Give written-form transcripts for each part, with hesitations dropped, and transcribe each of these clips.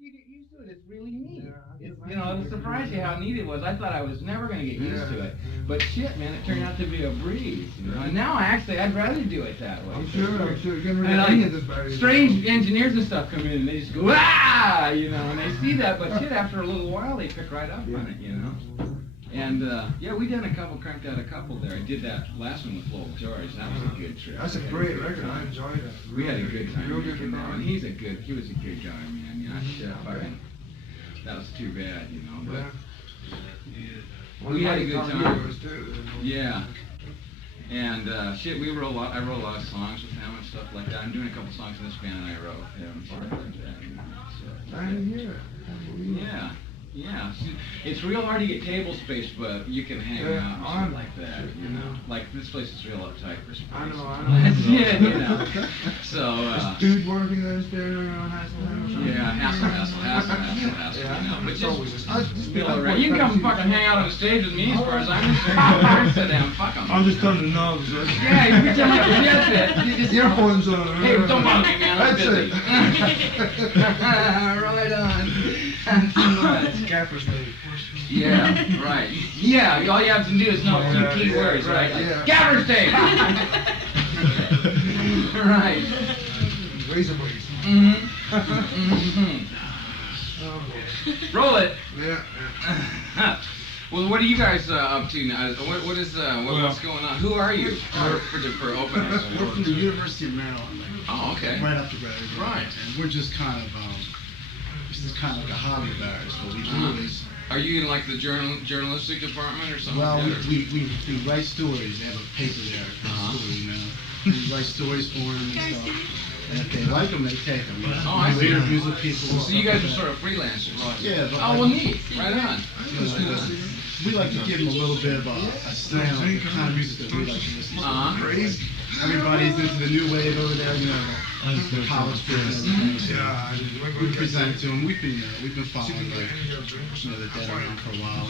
you get used to it. It's really neat. Yeah, It's, you know, it surprised you how neat it was. I thought I was never going to get used to it. But shit, man, it turned out to be a breeze. You know? And now, I'd rather do it that way. I'm sure. You can And really like, strange engineers and stuff come in and they just go, ah, you know, and they see that. But shit, after a little while, they pick right up on it, you know. And, yeah, we cranked out a couple there. I did that last one with Lowell George. That was a good trip. That's a great record. I enjoyed it. We had a good time. Real good guitar. And he was a good guy, man. You know, shit, fucking, that was too bad, you know. But we had a good time. Yeah. And shit, I wrote a lot of songs with him and stuff like that. I'm doing a couple songs in this band I wrote with him and stuff like that. You know, so. I didn't hear it. Yeah. Yeah, it's real hard to get table space, but you can hang out and shit like that, you know. Like, this place is real uptight for space. I know. That's it, you know. So, Is dude working those there on Hasselhoff? Yeah, hassle, Yeah, you know. But it's always just feel alright. You can come fucking hang out on the stage with me as far as I'm concerned. Sit down, fuck 'em. I'm just turning the knobs. Yeah, you pretend like that's it. You just earphones on. Hey, don't bother me, man. I'm busy. That's Right on. Too much. Gaffer's mate. Yeah, right. Yeah, all you have to do is know a few key words, right? Yeah. Gaffer's tape. Right. Razor blades. Roll it. Yeah. Well, what are you guys up to now? What's going on? Who are you for openers? We're from the University of Maryland. Oh, okay. Right up the road. Right. And we're just kind of, this is kind of like a hobby of ours. What we do is... Are you in like the journalistic department or something? Well, like that, we write stories. They have a paper there, story, you know. We write stories for them and stuff. And if they like them, they take them. Oh, I see. Interviews with people. So you guys are sort of freelancers. Yeah. But oh, well, neat. Right on. We like to give them a little bit of a sound of the kind of music that we like to listen to. Crazy. Everybody's into the new wave over there, you know, the college kids and everything. Yeah. We present to them. We've been following the Dead around for a while.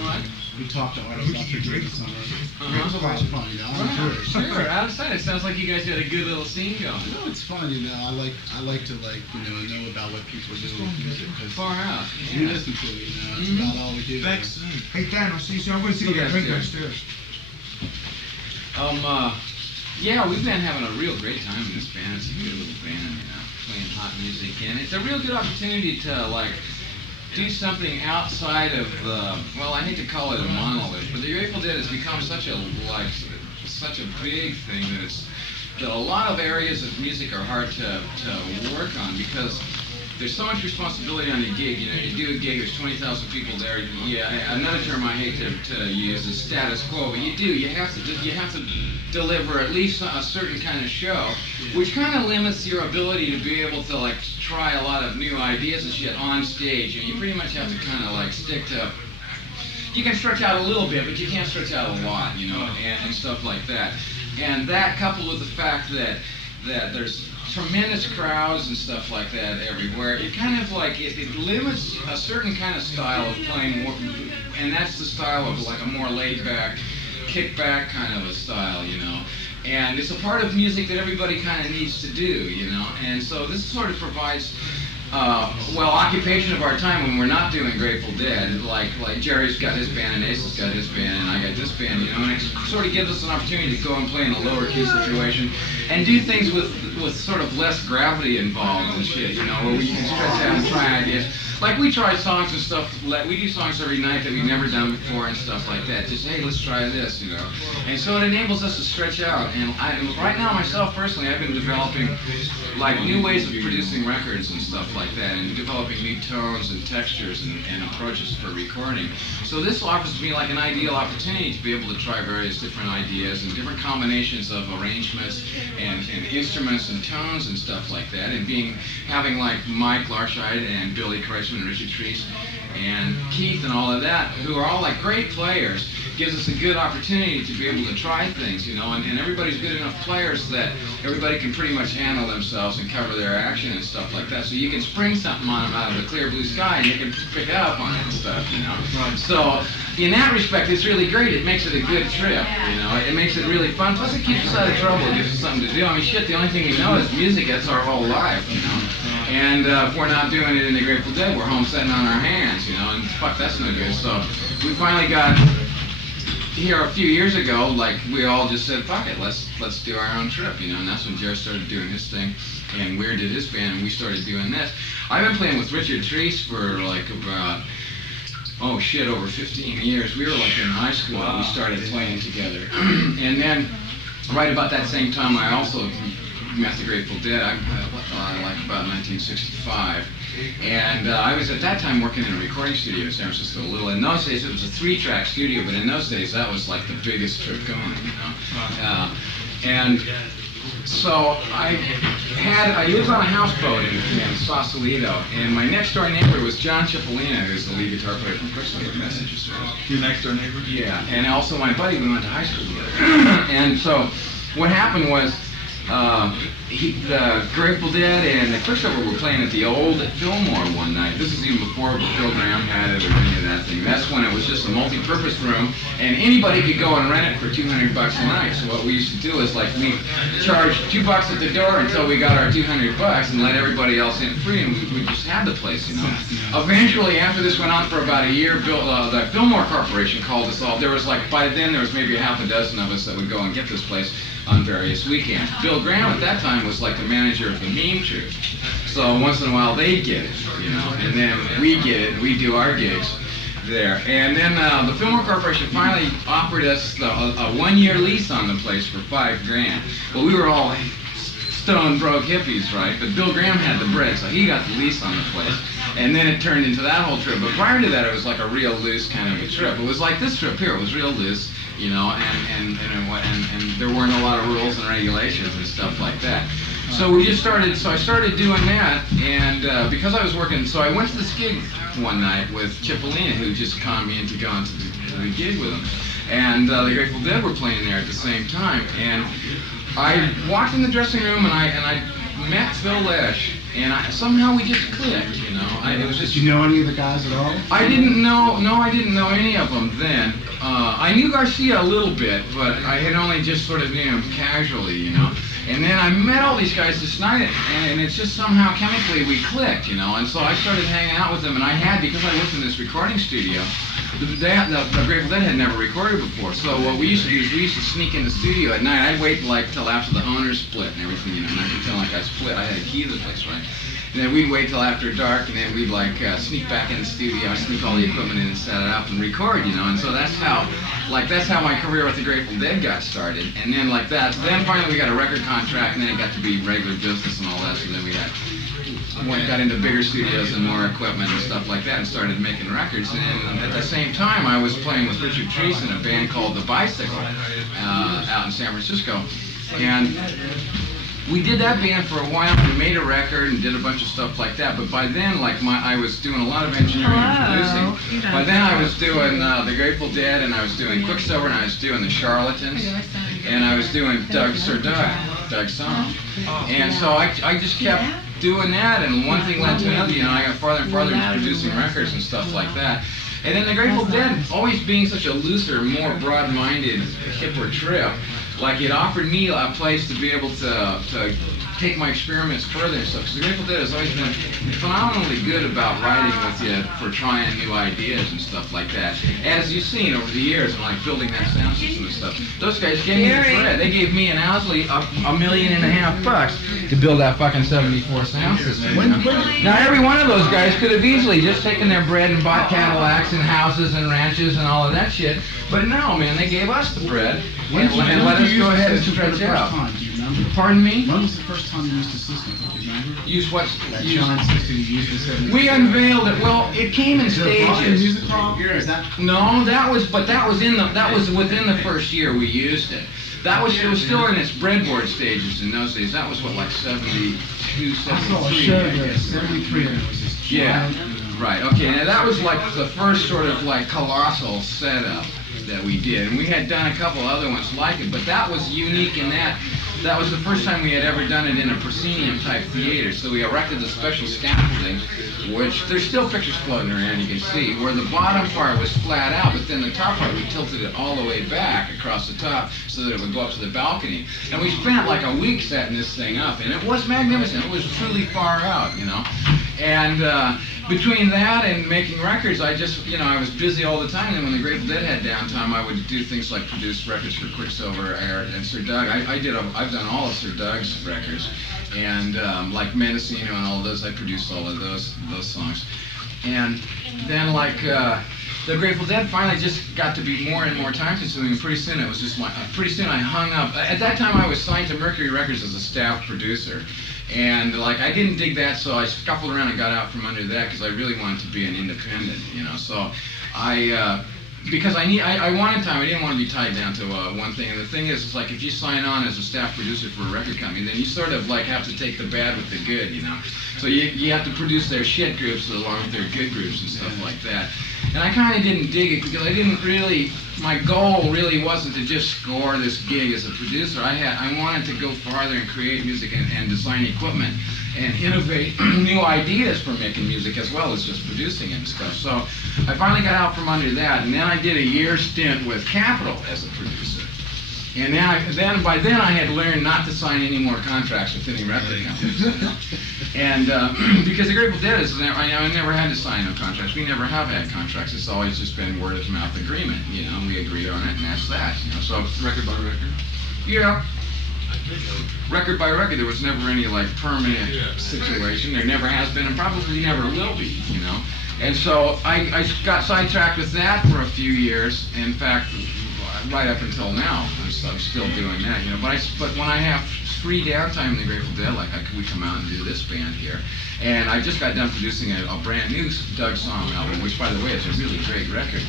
We talked to artists out there during the summer. It was a lot of fun, you know. I enjoyed it. Sure, out of sight. It sounds like you guys had a good little scene going. No, it's fun, you know. I like to know about what people do with music. Far out. We listen to it, you know. It's about all we do. Hey Dan, I'll see you soon. I'm going to see you drink downstairs. Yeah, we've been having a real great time in this band. It's a good little band, you know, playing hot music, and it's a real good opportunity to like do something outside of the. Well, I hate to call it a monolith, but the Grateful Dead has become such a big thing that a lot of areas of music are hard to work on because there's so much responsibility on the gig. You know, you do a gig, there's 20,000 people there. Yeah, another term I hate to use is status quo, but you have to deliver at least a certain kind of show, which kind of limits your ability to be able to like try a lot of new ideas and shit on stage. And you pretty much have to kind of like stick to. You can stretch out a little bit, but you can't stretch out a lot, you know, and stuff like that. And that coupled with the fact that there's tremendous crowds and stuff like that everywhere, it kind of like it limits a certain kind of style of playing more, and that's the style of like a more laid back, kick back kind of a style, you know. And it's a part of music that everybody kind of needs to do, you know. And so this sort of provides occupation of our time when we're not doing Grateful Dead, like Jerry's got his band and Ace's got his band and I got this band, you know, and it sort of gives us an opportunity to go and play in a lower key situation and do things with sort of less gravity involved and shit, you know, where we can stretch out and try ideas. Like we try songs and stuff, we do songs every night that we've never done before and stuff like that. Just, hey, let's try this, you know. And so it enables us to stretch out. And right now, myself personally, I've been developing like new ways of producing records and stuff like that, and developing new tones and textures and approaches for recording. So this offers me like an ideal opportunity to be able to try various different ideas and different combinations of arrangements and instruments and tones and stuff like that. And having like Mike Larscheid and Billy Kreisman and Healy-Treece and Keith and all of that, who are all like great players, gives us a good opportunity to be able to try things, you know, and everybody's good enough players that everybody can pretty much handle themselves and cover their action and stuff like that. So you can spring something on them out of the clear blue sky and you can pick up on it and stuff, you know. So in that respect, it's really great. It makes it a good trip, you know. It makes it really fun. Plus it keeps us out of trouble. It gives us something to do. I mean, shit, the only thing we know is music. That's our whole life, you know. And if we're not doing it in the Grateful Dead, we're home sitting on our hands, you know, and fuck, that's no good. So we finally got here a few years ago, like we all just said, fuck it, let's do our own trip, you know, and that's when Jerry started doing his thing, and Weird did his band, and we started doing this. I've been playing with Healy-Treece for like about, oh shit, over 15 years. We were like in high school when we started playing together. And then, right about that same time, I also met the Grateful Dead, like about 1965. And I was at that time working in a recording studio in San Francisco. In those days, it was a 3-track studio, but in those days, that was like the biggest trip going, you know. And so I lived on a houseboat in Sausalito, and my next door neighbor was John Cipollina, who's the lead guitar player from Quicksilver Messages. Your next door neighbor? Yeah, and also my buddy, we went to high school together. And so what happened was, the Grateful Dead and the Quicksilver were playing at the old Fillmore one night. This is even before Bill Graham had it or any of that thing. That's when it was just a multi-purpose room, and anybody could go and rent it for $200 a night. So what we used to do is like we charged $2 at the door until we got our $200 and let everybody else in free, and we just had the place, you know. Eventually, after this went on for about a year, the Fillmore Corporation called us all. There was like, by then there was maybe a half a dozen of us that would go and get this place on various weekends. Bill Graham at that time was like the manager of the Meme Troupe. So once in a while they'd get it, you know, and then we get it, we do our gigs there. And then the Fillmore Corporation finally offered us a 1-year lease on the place for $5,000. Well, we were all like stone broke hippies, right? But Bill Graham had the bread, so he got the lease on the place. And then it turned into that whole trip. But prior to that, it was like a real loose kind of a trip. It was like this trip here, it was real loose, you know, and there weren't a lot of rules and regulations and stuff like that. So we just started, so I started doing that, and because I was working, so I went to this gig one night with Cipollina, who just conned me into going to the gig with him. And the Grateful Dead were playing there at the same time. And I walked in the dressing room, and I met Phil Lesh, and somehow we just clicked, you know. It was just. Did you know any of the guys at all? I didn't know any of them then. I knew Garcia a little bit, but I had only just sort of knew him casually, you know. And then I met all these guys this night, and it's just somehow chemically we clicked, you know. And so I started hanging out with them, and because I lived in this recording studio, the Grateful Dead had never recorded before. So what we used to do is we used to sneak in the studio at night. I'd wait like till after the owners split and everything, you know, and I'd pretend like I split. I had a key to the place, right? And then we'd wait till after dark, and then we'd like sneak back in the studio, sneak all the equipment in and set it up and record, you know. And so that's how my career with the Grateful Dead got started. And then like that, then finally we got a record contract, and then it got to be regular business and all that. So then we got into bigger studios and more equipment and stuff like that, and started making records. And at the same time, I was playing with Healy-Treece in a band called The Bicycle out in San Francisco. And we did that band for a while. We made a record and did a bunch of stuff like that. But by then, like I was doing a lot of engineering and producing. By then, I was doing the Grateful Dead, and I was doing Quicksilver, and I was doing the Charlatans, and I was doing Doug's song. And so I just kept doing that, and one thing led to another. You know, I got farther and farther into producing records and stuff like that. And then the Grateful Dead, always being such a looser, more broad-minded, hipper trip, like it offered me a place to be able to take my experiments further and stuff. Because the Grateful Dead has always been phenomenally good about writing with you for trying new ideas and stuff like that. As you've seen over the years, and like building that sound system and stuff, those guys gave me the thread. They gave me and Owsley $1.5 million to build that fucking 74 sound system. You know? Now every one of those guys could have easily just taken their bread and bought Cadillacs and houses and ranches and all of that shit. But no, man, they gave us the bread and let us go ahead and stretch out. Do you remember? Pardon me? When was the first time you used the system? Do you remember? Use what? That John system you used in 74. We unveiled it. Well, it came in stages. Music hall? Is that? No, that was within the first year we used it. It was still in its breadboard stages in those days. That was what, like 72, 73. I saw a show there, 73, and it was this giant, right. Okay, now that was like the first sort of like colossal setup that we did, and we had done a couple other ones like it, but that was unique in that that was the first time we had ever done it in a proscenium-type theater. So we erected the special scaffolding, which there's still pictures floating around, you can see, where the bottom part was flat out, but then the top part, we tilted it all the way back across the top so that it would go up to the balcony. And we spent like a week setting this thing up, and it was magnificent. It was truly far out, you know. And between that and making records, I just, you know, I was busy all the time. And when the Grateful Dead had downtime, I would do things like produce records for Quicksilver and Sir Doug. I've done all of Sir Doug's records, and like Mendocino and all of those. I produced all of those songs. And then like the Grateful Dead finally just got to be more and more time consuming. And pretty soon it was just like, pretty soon I hung up. At that time I was signed to Mercury Records as a staff producer. And like I didn't dig that, so I scuffled around and got out from under that because I really wanted to be an independent, you know. So because I wanted time, I didn't want to be tied down to one thing. And the thing is, it's like if you sign on as a staff producer for a record company, then you sort of like have to take the bad with the good, you know. So you have to produce their shit groups along with their good groups and stuff like that. And I kind of didn't dig it because I didn't really, my goal really wasn't to just score this gig as a producer. I wanted to go farther and create music and design equipment and innovate new ideas for making music as well as just producing and stuff. So I finally got out from under that, and then I did a year stint with Capitol as a producer. And by then I had learned not to sign any more contracts with any record companies. You know? And because the Grateful Dead is, I never had to sign no contracts. We never have had contracts. It's always just been word of mouth agreement. You know, we agreed on it, and that's that. You know, so Record by record? yeah. Record by record, there was never any like permanent situation. There never has been, and probably never will be. You know, and so I got sidetracked with that for a few years. In fact, right up until now, I'm still doing that. You know, but when I have free downtime in the Grateful Dead, like we come out and do this band here, and I just got done producing a brand new Doug Song album, which by the way is a really great record.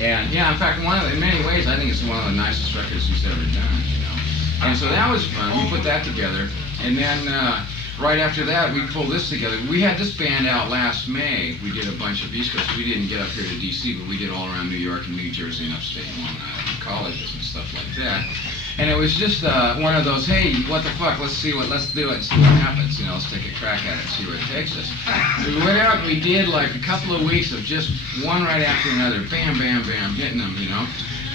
And yeah, in fact, in many ways, I think it's one of the nicest records he's ever done. You know. And so that was fun. We put that together. And then right after that, we pulled this together. We had this band out last May. We did a bunch of East Coast. We didn't get up here to D.C., but we did all around New York and New Jersey and upstate Long Island colleges and stuff like that. And it was just one of those, hey, what the fuck, let's do it and see what happens. You know, let's take a crack at it and see where it takes us. We went out and we did like a couple of weeks of just one right after another, bam, bam, bam, hitting them, you know.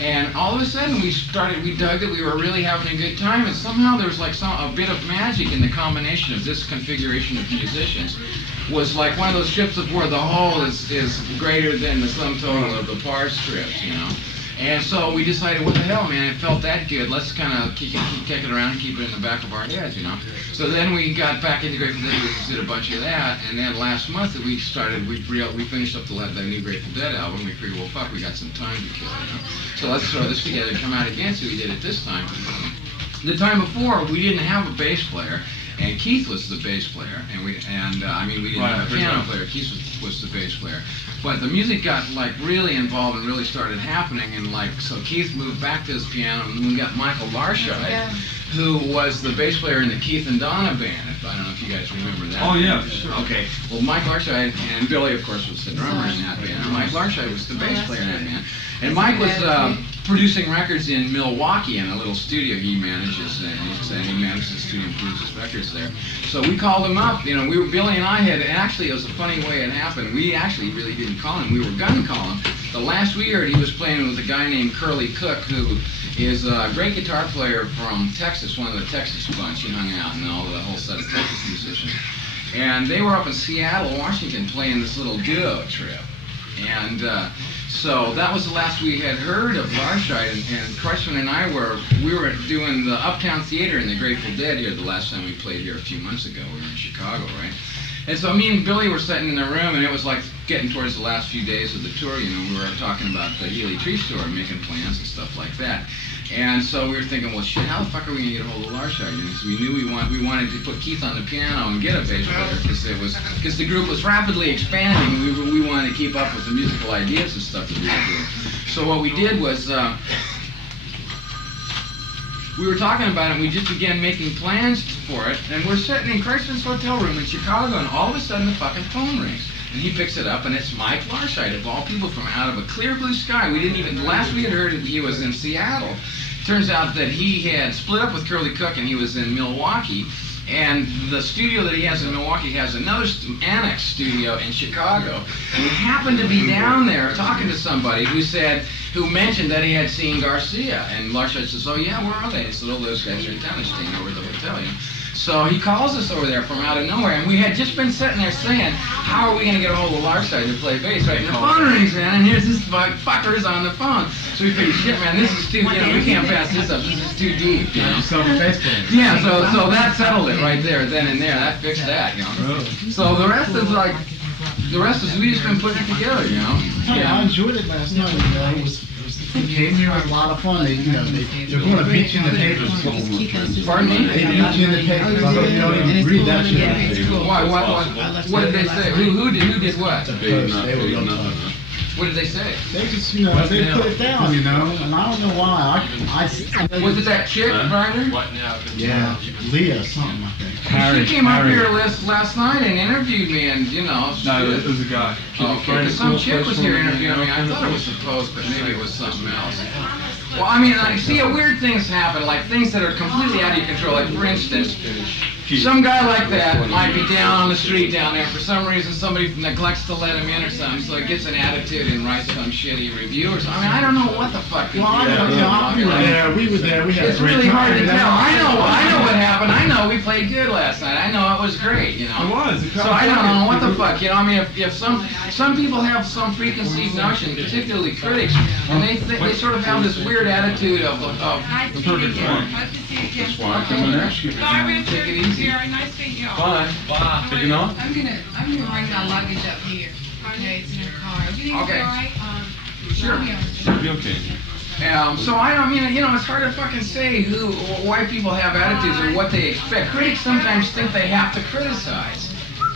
And all of a sudden we dug it, we were really having a good time, and somehow there was like a bit of magic in the combination of this configuration of musicians. Was like one of those strips of where the whole is greater than the sum total of the parts strips, you know. And so we decided, what the hell, man, it felt that good, let's kind of keep kicking around and keep it in the back of our heads, you know. So then we got back into Grateful Dead, we did a bunch of that, and then last month we finished up the new Grateful Dead album. We figured, well, fuck, we got some time to kill, you know. So let's throw this together and come out again, so we did it this time. The time before, we didn't have a bass player, and Keith was the bass player, and we didn't have a piano player. Keith was the bass player. But the music got like really involved and really started happening, and like so Keith moved back to his piano, and we got Michael Larscheid, who was the bass player in the Keith and Donna band. I don't know if you guys remember that. Oh yeah, sure. Okay. Well, Mike Larscheid and Billy, of course, was the drummer in that band. And Mike Larscheid was the bass player in that band. And Mike was producing records in Milwaukee in a little studio he manages, and he manages the studio and produces records there. So we called him up. You know, Billy and I had, and actually it was a funny way it happened. We actually really didn't call him. We were gonna call him. The last we heard, he was playing with a guy named Curly Cook, who is a great guitar player from Texas, one of the Texas bunch. He hung out and the whole set of Texas musicians. And they were up in Seattle, Washington, playing this little duo trip. And so that was the last we had heard of Larscheid, and Kreisman and I were doing the Uptown Theater in the Grateful Dead here the last time we played here a few months ago. We were in Chicago, right? And so me and Billy were sitting in the room, and it was like getting towards the last few days of the tour, you know, we were talking about the Healy-Treece tour, making plans and stuff like that. And so we were thinking, well, shit, how the fuck are we going to get a hold of Larscheid? You know, so we knew we wanted to put Keith on the piano and get a bass player, because the group was rapidly expanding, and we wanted to keep up with the musical ideas and stuff that we were doing. So what we did was, we were talking about it, and we just began making plans for it, and we're sitting in Kreisman's hotel room in Chicago, and all of a sudden the fucking phone rings. And he picks it up, and it's Mike Larscheid, of all people, from out of a clear blue sky. The last we had heard, he was in Seattle. turns out that he had split up with Curly Cook and he was in Milwaukee. And the studio that he has in Milwaukee has another annex studio in Chicago. And he happened to be down there talking to somebody who mentioned that he had seen Garcia. And Larshad says, oh yeah, where are they? He said, oh, those guys are in town. They're staying over at the hotel, you know. So he calls us over there from out of nowhere, and we had just been sitting there saying, how are we going to get a hold of Larshad to play bass, right? And the phone rings, man, and here's this fucker's on the phone. So we figured, shit, man, this is too, you know, we can't pass this up. This is too deep, you know. Yeah, so that settled it right there, then and there. That fixed that, you know. So the rest is like, we just been putting it together, you know. Yeah, I enjoyed it last night. You know, it was a lot of fun. They're going to beat you in the papers. Pardon me? They beat you in the papers. I hope you don't even read that shit. Why? What did they say? Who did what? They were real tough. What did they say? They just, you know, they put it down, you know, and I don't know why. Was it that chick, Brian? Yeah, Leah, something, I think. She came up here last night and interviewed me, and you know. No, it was a guy. Okay, some chick was here interviewing me. I thought it was supposed, but maybe it was something else. Well, I mean, I see weird things happen, like things that are completely out of your control. Like, for instance, some guy like that might be down on the street down there. For some reason, somebody neglects to let him in or something, so he gets an attitude and writes some shitty review or something. I mean, I don't know what the fuck. Well, we were there. We had it's really hard to tell. I know what happened. I know we played good last night. I know it was great, you know. It was. So I don't know what the fuck, you know. I mean, if some people have some preconceived notion, particularly critics, and they sort of have this weird attitude of Nice to meet you. Nice to see you again. Take it easy. Nice to meet you. Bye. Taking off? I'm gonna bring my luggage up here. Okay, it's in your car. You think Okay. it's all right? Sure. Should be okay. So I mean, you know, it's hard to fucking say why people have attitudes or what they expect. Critics sometimes think they have to criticize.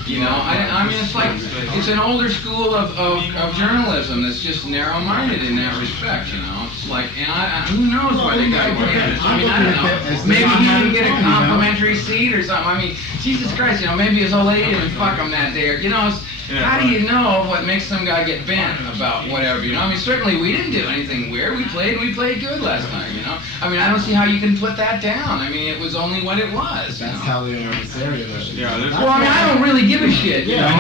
You know, I mean, it's like, it's an older school of journalism that's just narrow-minded in that respect, you know. It's like, and who knows why they got it. I mean, I don't know. Maybe he didn't get a complimentary seat or something. I mean, Jesus Christ, you know, maybe his old lady didn't fuck him that day. Or, you know, how do you know what makes some guy get bent about whatever, you know? I mean, certainly we didn't do anything weird. We played good last night, you know? I mean, I don't see how you can put that down. I mean, it was only what it was. That's how they are in this area. Yeah, well, I mean, I don't really give a shit. Yeah,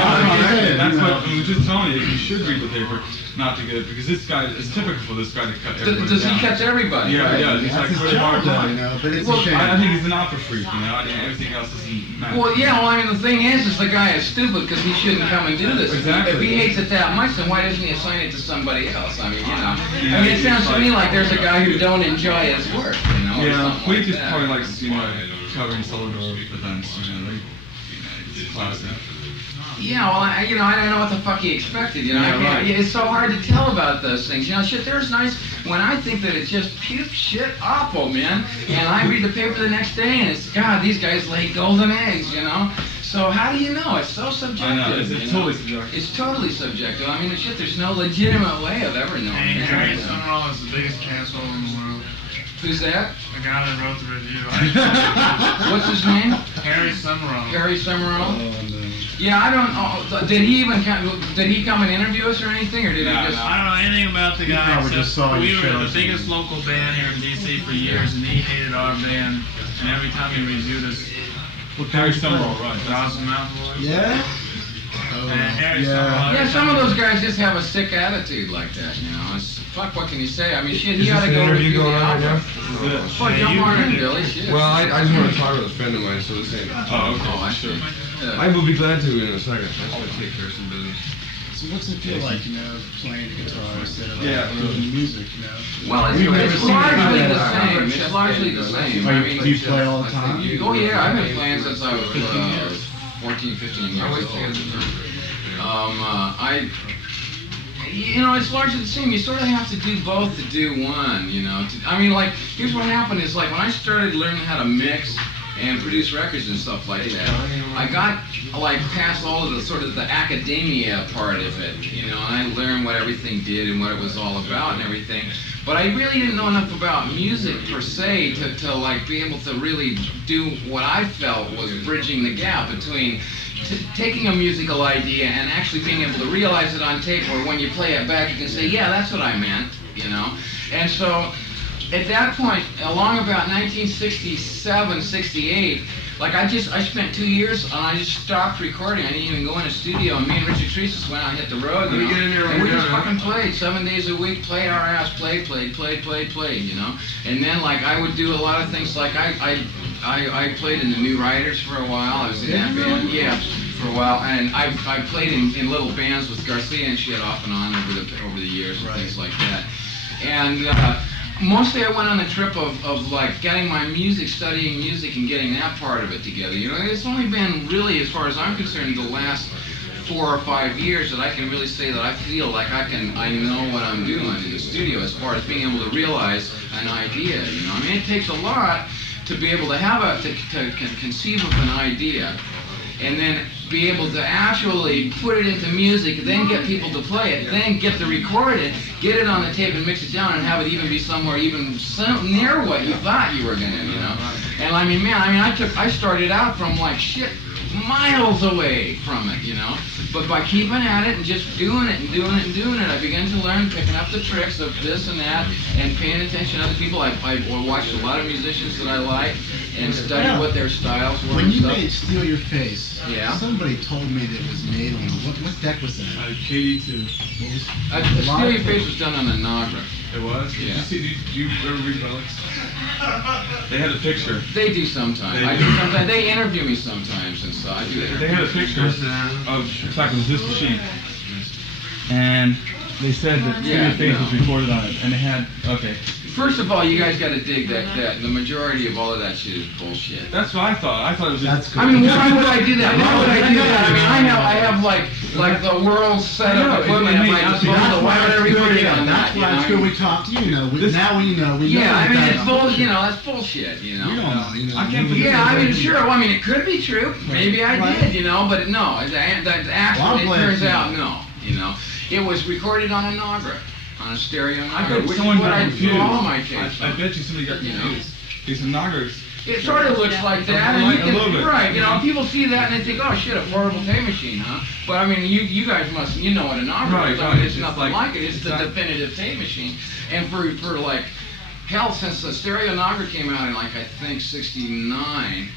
that's what I was just telling you. You should read the paper, not to get it, because this guy, it's typical for this guy to cut everybody Does he down. cut everybody? Yeah, right? yeah. He's like really hard you know, but it's a shame. I think he's an opera freak, you know. I think everything else doesn't matter. Well, yeah, well, I mean, the thing is the guy is stupid because he shouldn't come and do this. Exactly. If he hates it that much, then why doesn't he assign it to somebody else? I mean, you know. I mean, it sounds to me like there's a guy who don't enjoy his work, you know. Yeah, Quake is probably like, you know, covering Cellar Door events, you know, like, it's classic. Yeah, well, I don't know what the fuck he expected, you know. It's so hard to tell about those things. You know, shit, there's nights when I think that it's just puke shit awful, man. And I read the paper the next day and it's, God, these guys lay golden eggs, you know. So how do you know? It's so subjective. I know, it's totally subjective. It's totally subjective. I mean, shit, there's no legitimate way of ever knowing. Hey, Gary Garland is the biggest asshole in the world. Who's that? The guy that wrote the review. What's his name? Harry Summerall. Gary Summerall? Oh, no. Yeah, I don't know. Did he come and interview us or anything, or did he just? I don't know anything about the He guy probably except just saw you we were show the us. biggest local band here in DC for years, and he hated our band. And every time he reviewed us, Well, Gary Summerall, right. Awesome Mountain Boys. Yeah? And Harry yeah. Summerall. Yeah, some of those guys just have a sick attitude like that, you know. It's, fuck, what can you say? I mean, shit, he ought to go interview review the going on right album. now? Fuck, jump on in, Billy, shit. Well, I just want to talk with a friend of mine, so this ain't. Oh, okay. Oh, I see. I will be glad to in a second. I just want to take care of some business. So what's it feel like, you know, playing the guitar instead of doing music, you know? Well, it's largely the same. It's largely the same. I mean, Do you play all the time? oh yeah, I've been playing since I was 14, 15 years old. You know, it's largely the same. You sort of have to do both to do one, you know. I mean, like, here's what happened is, like, when I started learning how to mix and produce records and stuff like that, I got, like, past all of the sort of the academia part of it, you know, and I learned what everything did and what it was all about and everything. But I really didn't know enough about music per se to like, be able to really do what I felt was bridging the gap between taking a musical idea and actually being able to realize it on tape, or when you play it back, you can say, yeah, that's what I meant, you know. And so at that point, along about 1967, 68, like I spent 2 years and I just stopped recording. I didn't even go in a studio. And me and Healy-Treece just went out and hit the road, you know. And we just fucking played 7 days a week, played our ass, played, you know. And then like I would do a lot of things. Like I played in the New Riders for a while. I was in that band, yeah, for a while. And I played in little bands with Garcia and shit off and on over the years and things like that. And mostly I went on the trip of like getting my music, studying music and getting that part of it together. You know, it's only been really, as far as I'm concerned, the last 4 or 5 years that I can really say that I feel like I know what I'm doing in the studio as far as being able to realize an idea, you know. I mean, it takes a lot to be able to have to conceive of an idea and then be able to actually put it into music, then get people to play it, then get to record it, get it on the tape and mix it down and have it even be somewhere even near what you thought you were gonna, you know. And I mean, man, I started out from like shit miles away from it, you know. But by keeping at it and just doing it and doing it and doing it, I began to learn, picking up the tricks of this and that, and paying attention to other people. I watched a lot of musicians that I like and studied what their styles were. When you made Steal Your Face, yeah, somebody told me that it was made on what deck was that? KD2. Steal Your Face was done on a Nagra. It was? Yeah. Did you ever read Relics? They had a picture. They do sometimes. I do sometimes. They interview me sometimes, and so I do. They had a picture of it was this machine, and they said that Steal Your Face was recorded on it, and they had First of all, you guys got to dig that the majority of all of that shit is bullshit. That's what I thought. I thought it was just. I mean, why would I do that? Why would I do that? I mean, I have like the world's set of equipment at my disposal. Why would I record it on that? That's why it's good we talked to you. Now we know. Yeah, I mean, it's bullshit. You know, that's bullshit. You know. We don't know. You know. I can't believe. Yeah, I mean, sure. Well, I mean, it could be true. Maybe I did. You know, but no. Actually, it turns out no. You know, it was recorded on a Nagra. On a stereo Nagra, I bet which is someone what got I do confused. all my tapes I on. bet you somebody got confused. These Nagras. It sort of looks like that, and you can, right? You know, people see that and they think, "Oh shit, a portable tape machine, huh?" But I mean, you guys know what a Nagra is. I mean, it's nothing like it. It's the definitive tape machine. And for like hell, since the stereo Nagra came out in like I think '69.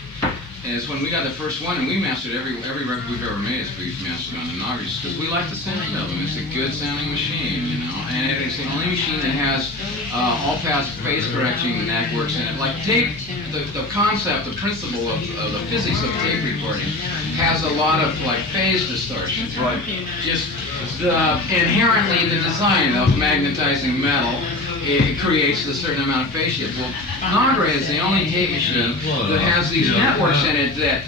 And it's when we got the first one, and we mastered every record we've ever made is we've mastered on the Nagra, just because we like the sound of them. It's a good sounding machine, you know, and it's the only machine that has all-pass phase correction networks in it. Like tape, the concept, the principle of the physics of tape recording has a lot of like phase distortion. Right. Just inherently the design of magnetizing metal. It creates a certain amount of phase shift. Well, Nagra is the only tape machine that has these networks in it that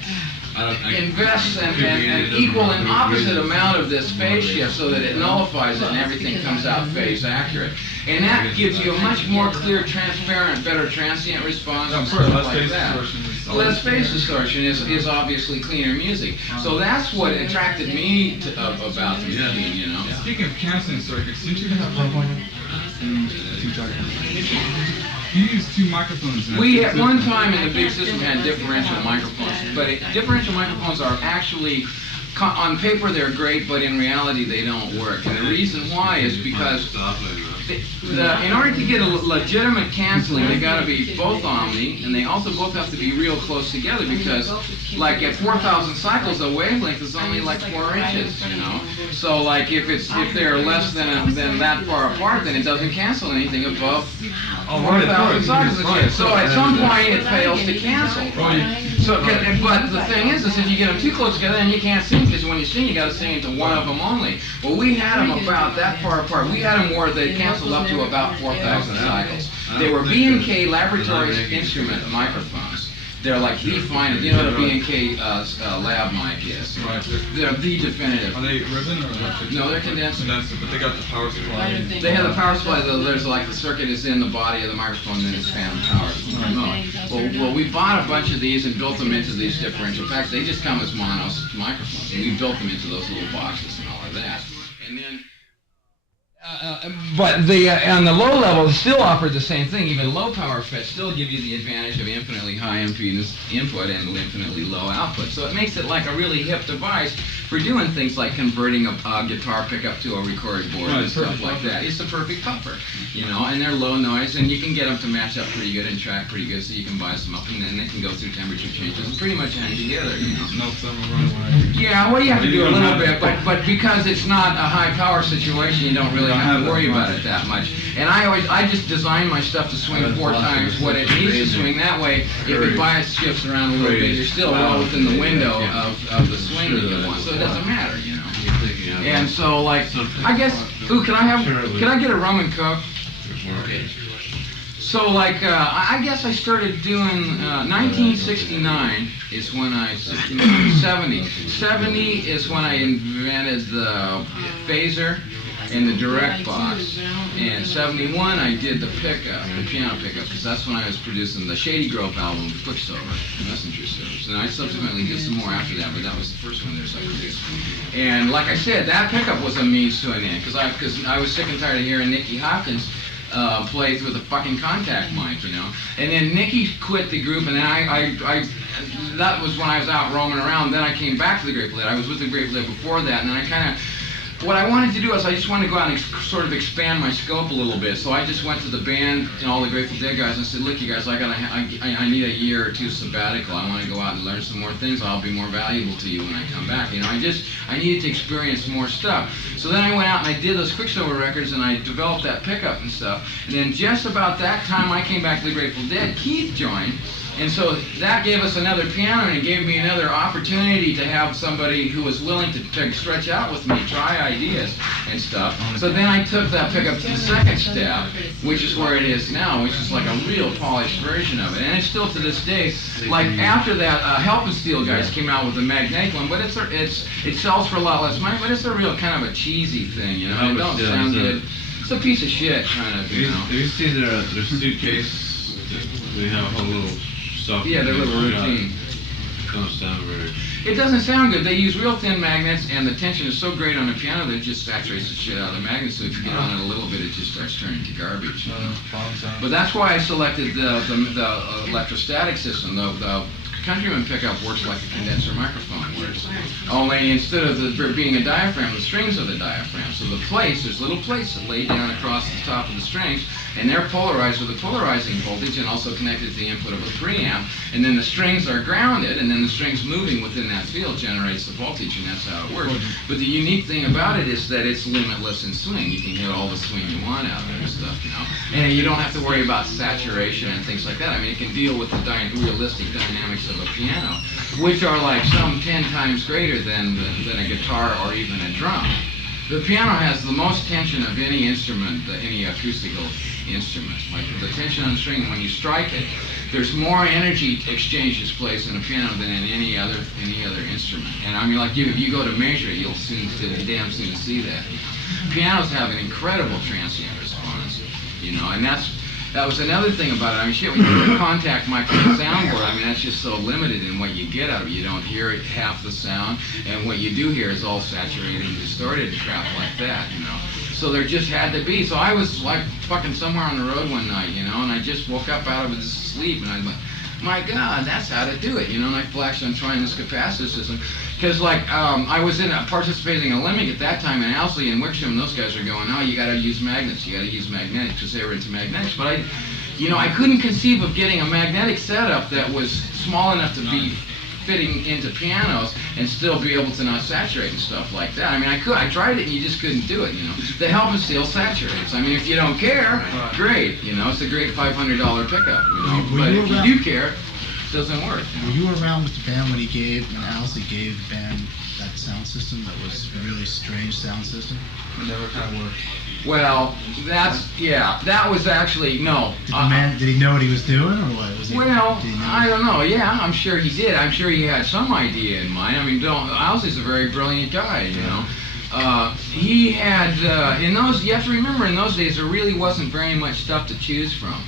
invests and equal and opposite amount of this phase shift so that it nullifies it and everything comes out phase accurate. And that gives you a much more clear, transparent, better transient response and stuff like that. Less phase distortion is obviously cleaner music. So that's what attracted me about the machine, you know. Speaking of canceling circuits, didn't you have you used 2 microphones. We at one time in the big system had differential microphones, but differential microphones are actually, on paper they're great, but in reality they don't work. And the reason why is because in order to get a legitimate canceling, they got to be both omni, and they also both have to be real close together because, like at 4,000 cycles, the wavelength is only like 4 inches, you know. So like if they're less than that far apart, then it doesn't cancel anything above 4,000 cycles. So at some point it fails to cancel. So, but the thing is if you get them too close together, then you can't sing because when you sing, you got to sing into one of them only. Well, we had them about that far apart. We had them where they canceled up to about 4,000 cycles. They were B&K laboratory instrument microphones. They're like the finest. You know what a B&K lab mic is? Right. They're the definitive. Are they ribbon or electric? No, they're condenser. Condenser, but they got the power supply. They have the power supply. There's like the circuit is in the body of the microphone, and then it's phantom power. Well, we bought a bunch of these and built them into these differential packs. They just come as mono microphones, and we built them into those little boxes and all of that. And then. But on the low level, it still offered the same thing. Even low power FETs still give you the advantage of infinitely high impedance input and infinitely low output. So it makes it like a really hip device for doing things like converting a guitar pickup to a recording board and stuff like that. It's a perfect puffer, you know, and they're low noise, and you can get them to match up pretty good and track pretty good, so you can buy some up, and then they can go through temperature changes and pretty much hang together, you know. No summer runaway. Yeah, well, you have to do a little bit, but because it's not a high power situation, you don't really have to worry about it that much. And I just design my stuff to swing 4 times what it needs to swing. That way, if it bias shifts around a little bit, you're still well within the window of the swing that you want. So it doesn't matter, you know. And so, like, I guess, can I get a rum and coke? Okay. So, like, I guess I started doing, 1969 is when 70 is when I invented the phaser and the direct box. And 71 I did the pickup, the piano pickup, because that's when I was producing the Shady Grove album with Quicksilver, Messenger Service. And I subsequently did some more after that, but that was the first one that I produced. And like I said, that pickup was a means to an end, because I was sick and tired of hearing Nicky Hopkins play with a fucking contact mic, you know. And then Nicky quit the group, and then I that was when I was out roaming around. Then I came back to the Grateful Dead. I was with the Grateful Dead before that, and then I kind of, what I wanted to do is I just wanted to go out and sort of expand my scope a little bit. So I just went to the band and all the Grateful Dead guys and said, look, you guys, I need a year or two sabbatical. I want to go out and learn some more things. I'll be more valuable to you when I come back. You know, I needed to experience more stuff. So then I went out and I did those Quicksilver records and I developed that pickup and stuff. And then just about that time I came back to the Grateful Dead, Keith joined. And so that gave us another piano, and it gave me another opportunity to have somebody who was willing to stretch out with me, try ideas and stuff. So then I took that pickup to the second step, which is where it is now, which is like a real polished version of it. And it's still to this day, like after that, Help and Steel guys came out with the magnetic one, but it sells for a lot less money, but it's a real kind of a cheesy thing, you know. It don't sound good. It's a piece of shit, kind of, you know. Have you seen their suitcase? They have a whole little stuff. Yeah, their little routine. Don't sound very. It doesn't sound good. They use real thin magnets, and the tension is so great on the piano that it just saturates the shit out of the magnet. So if you get on it a little bit, it just starts turning to garbage. You know? But that's why I selected the electrostatic system. The Countryman pickup works like a condenser microphone works. Only instead of there being a diaphragm, the strings are the diaphragm. So there's little plates that lay down across the top of the strings, and they're polarized with a polarizing voltage and also connected to the input of a preamp. And then the strings are grounded, and then the strings moving within that field generates the voltage, and that's how it works. But the unique thing about it is that it's limitless in swing. You can hit all the swing you want out of it and stuff, you know. And you don't have to worry about saturation and things like that. I mean, it can deal with the realistic dynamics of a piano, which are like some 10 times greater than a guitar or even a drum. The piano has the most tension of any instrument, any acoustical instrument. Like the tension on the string, when you strike it, there's more energy exchanges place in a piano than in any other instrument. And I mean, like if you go to measure it, you'll damn soon see that. Pianos have an incredible transient response, you know, and that was another thing about it. I mean, shit, when you put a contact mic on the soundboard, I mean, that's just so limited in what you get out of it. You don't hear it half the sound, and what you do hear is all saturated and distorted and crap like that, you know. So there just had to be. So I was like fucking somewhere on the road one night, you know, and I just woke up out of sleep, and I was like, my God, that's how to do it, you know, and I flashed on trying this capacitor system. Because, like, I was participating in Olympic at that time in Owsley and Wickham, and those guys are going, oh, you got to use magnets, because they were into magnetics. But I couldn't conceive of getting a magnetic setup that was small enough to be fitting into pianos and still be able to not saturate and stuff like that. I mean, I tried it, and you just couldn't do it, you know. The Help and Steel saturates. I mean, if you don't care, great, you know, it's a great $500 pickup, you know. But if you do care, doesn't work. Were you around with the band when Owsley gave the band that sound system that was a really strange sound system? It never kind of worked. Well, that was actually, no. Did he know what he was doing, or what? I don't know. Yeah, I'm sure he did. I'm sure he had some idea in mind. I mean, Owsley's a very brilliant guy, you know. He had, you have to remember, in those days, there really wasn't very much stuff to choose from.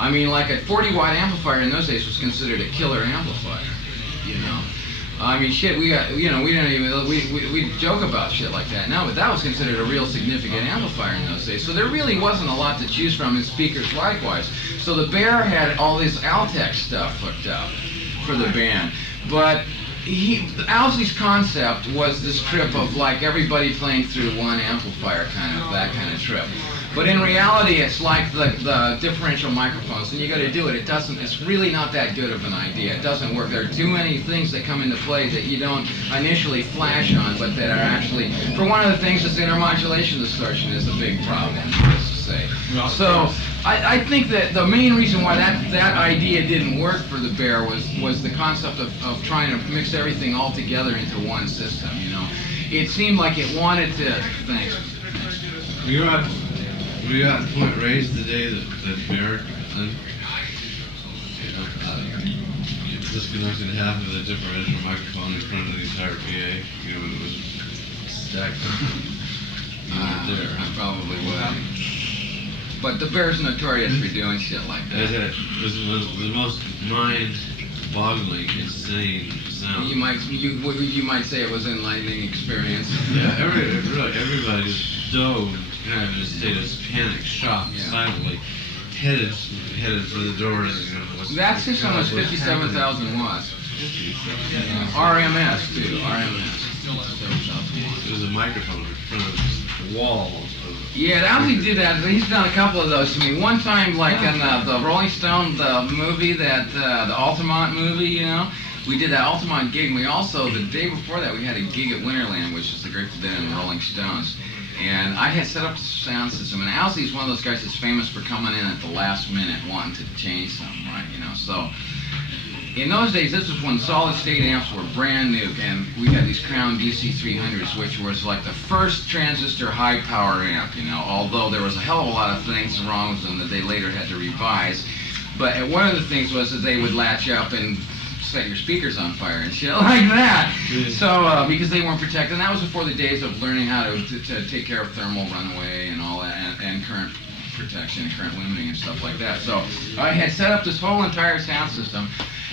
I mean, like a 40-watt amplifier in those days was considered a killer amplifier, you know. I mean, shit, we joke about shit like that now, but that was considered a real significant amplifier in those days. So there really wasn't a lot to choose from, and speakers likewise. So the Bear had all this Altec stuff hooked up for the band. But Owsley's concept was this trip of like everybody playing through one amplifier, that kind of trip. But in reality, it's like the differential microphones, and you got to do it. It's really not that good of an idea. It doesn't work. There are too many things that come into play that you don't initially flash on, but that are actually, for one of the things, is intermodulation distortion is a big problem, needless to say. So I think that the main reason why that idea didn't work for the Bear was the concept of trying to mix everything all together into one system, you know. It seemed like it wanted to, thanks. We got point raised the day that Bear disconnected half of the differential microphone in front of the entire PA. You know, when it was stacked up. There. I probably would. But the Bear's notorious for doing shit like that. It was the most mind-boggling, insane sound. You might say it was an enlightening experience. Yeah, everybody dove kind of in a state of panic, shock, silently, headed for the door. That system was 57,000 watts. RMS too. RMS. It was a microphone in front of the wall. Yeah, Owsley did that. He's done a couple of those to me. One time, like in the Rolling Stone, the movie, the Altamont movie, you know, we did that Altamont gig, and we also, the day before that, we had a gig at Winterland, which is the Grateful Dead and the Rolling Stones. And I had set up the sound system, and Owsley's one of those guys that's famous for coming in at the last minute wanting to change something, right, you know, so. In those days, this was when solid-state amps were brand new, and we had these Crown DC300s, which was like the first transistor high-power amp, you know, although there was a hell of a lot of things wrong with them that they later had to revise. But one of the things was that they would latch up and set your speakers on fire and shit like that. So, because they weren't protected. And that was before the days of learning how to take care of thermal runaway and all that, and current protection, current limiting and stuff like that. So I had set up this whole entire sound system,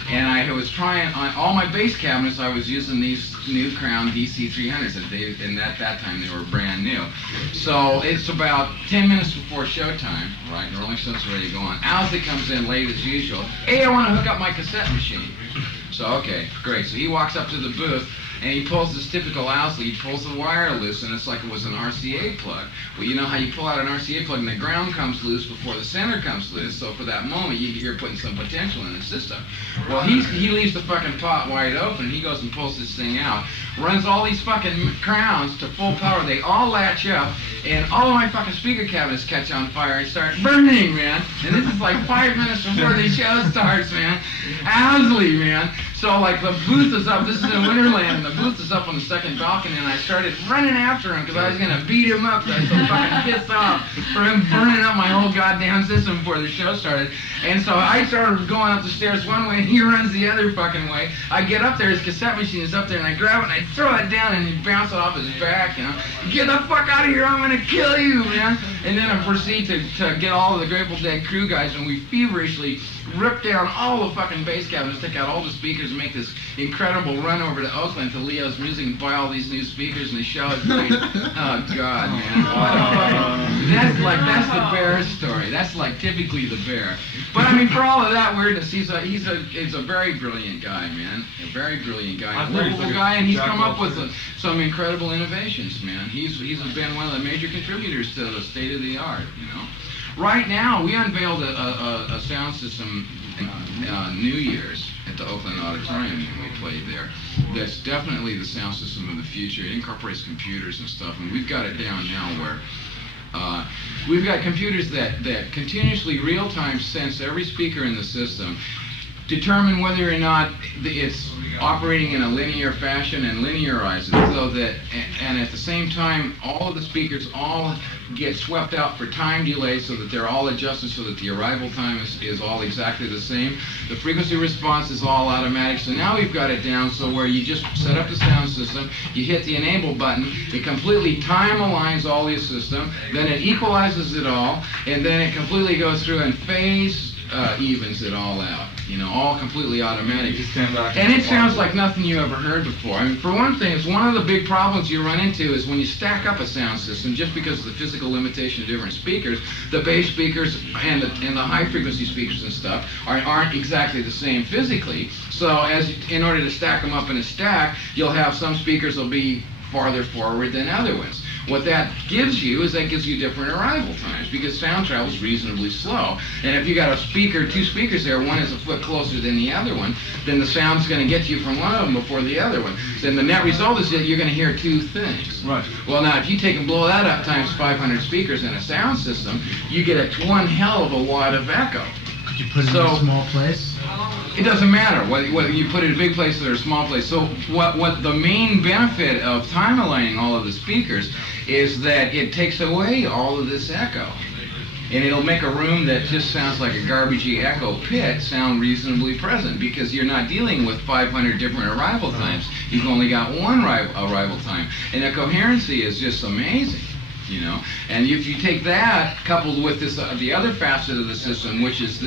and I was trying, on all my bass cabinets, I was using these new Crown DC300s, and at that time they were brand new. So it's about 10 minutes before showtime, right? The Rolling Stones are ready to go on. Owsley comes in late as usual. Hey, I want to hook up my cassette machine. So, okay, great. So he walks up to the booth, and he pulls this typical Owsley, he pulls the wire loose, and it's like it was an RCA plug. Well, you know how you pull out an RCA plug and the ground comes loose before the center comes loose, so for that moment you're putting some potential in the system. Well, he leaves the fucking pot wide open, he goes and pulls this thing out, runs all these fucking Crowns to full power, they all latch up, and all of my fucking speaker cabinets catch on fire and start burning, man. And this is like 5 minutes before the show starts, man. Owsley, man. So like the booth is up, this is in Winterland, and the booth is up on the second balcony, and I started running after him because I was gonna beat him up. I was so fucking pissed off for him burning up my whole goddamn system before the show started. And so I started going up the stairs one way, and he runs the other fucking way. I get up there, his cassette machine is up there, and I grab it and I throw it down, and he bounces it off his back, you know. Get the fuck out of here, I'm gonna kill you, man. And then I proceed to get all of the Grateful Dead crew guys, and we feverishly rip down all the fucking bass cabinets, take out all the speakers, and make this incredible run over to Oakland to Leo's Music and buy all these new speakers, and the show is great. Oh God, man. That's the Bear story. That's like typically the Bear. But I mean, for all of that weirdness, he's a very brilliant guy, man. A very brilliant guy, a livable guy, and he's come up with some incredible innovations, man. He's been one of the major contributors to the state of the art, you know. Right now, we unveiled a sound system New Year's at the Oakland Auditorium, and we played there. That's definitely the sound system of the future. It incorporates computers and stuff, and we've got it down now where we've got computers that continuously real-time sense every speaker in the system, determine whether or not it's operating in a linear fashion and linearize it so that, and at the same time, all of the speakers all get swept out for time delay so that they're all adjusted so that the arrival time is all exactly the same. The frequency response is all automatic, so now we've got it down so where you just set up the sound system, you hit the enable button, it completely time aligns all the system, then it equalizes it all, and then it completely goes through and phase evens it all out. you know, all completely automatic. Just stand back And it sounds like nothing you ever heard before. I mean, for one thing, it's one of the big problems you run into is when you stack up a sound system, just because of the physical limitation of different speakers, the bass speakers and the high frequency speakers and stuff aren't exactly the same physically. So in order to stack them up in a stack, you'll have some speakers will be farther forward than other ones. What that gives you is that gives you different arrival times because sound travels reasonably slow. And if you got two speakers there, one is a foot closer than the other one, then the sound's going to get you from one of them before the other one. Then the net result is that you're going to hear two things. Right. Well, now if you take and blow that up times 500 speakers in a sound system, you get one hell of a wad of echo. Could you put it in a small place? It doesn't matter whether you put it in a big place or a small place. So what the main benefit of time aligning all of the speakers is that it takes away all of this echo. And it'll make a room that just sounds like a garbagey echo pit sound reasonably present because you're not dealing with 500 different arrival times. You've only got one arrival time. And the coherency is just amazing. You know, and if you take that coupled with this, the other facet of the system, which is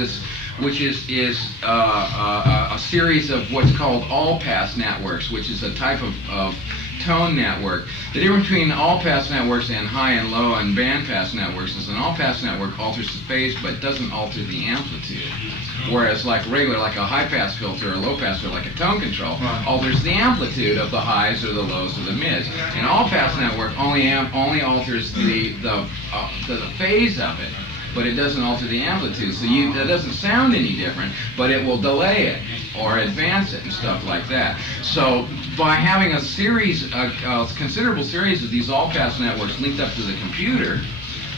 a series of what's called all-pass networks, which is a type of tone network. The difference between all-pass networks and high and low and band-pass networks is an all-pass network alters the phase but doesn't alter the amplitude. Whereas like a high-pass filter or low-pass filter, like a tone control, alters the amplitude of the highs or the lows or the mids. An all-pass network only alters the phase of it, but it doesn't alter the amplitude. So that doesn't sound any different, but it will delay it or advance it and stuff like that. So by having a considerable series of these all-pass networks linked up to the computer,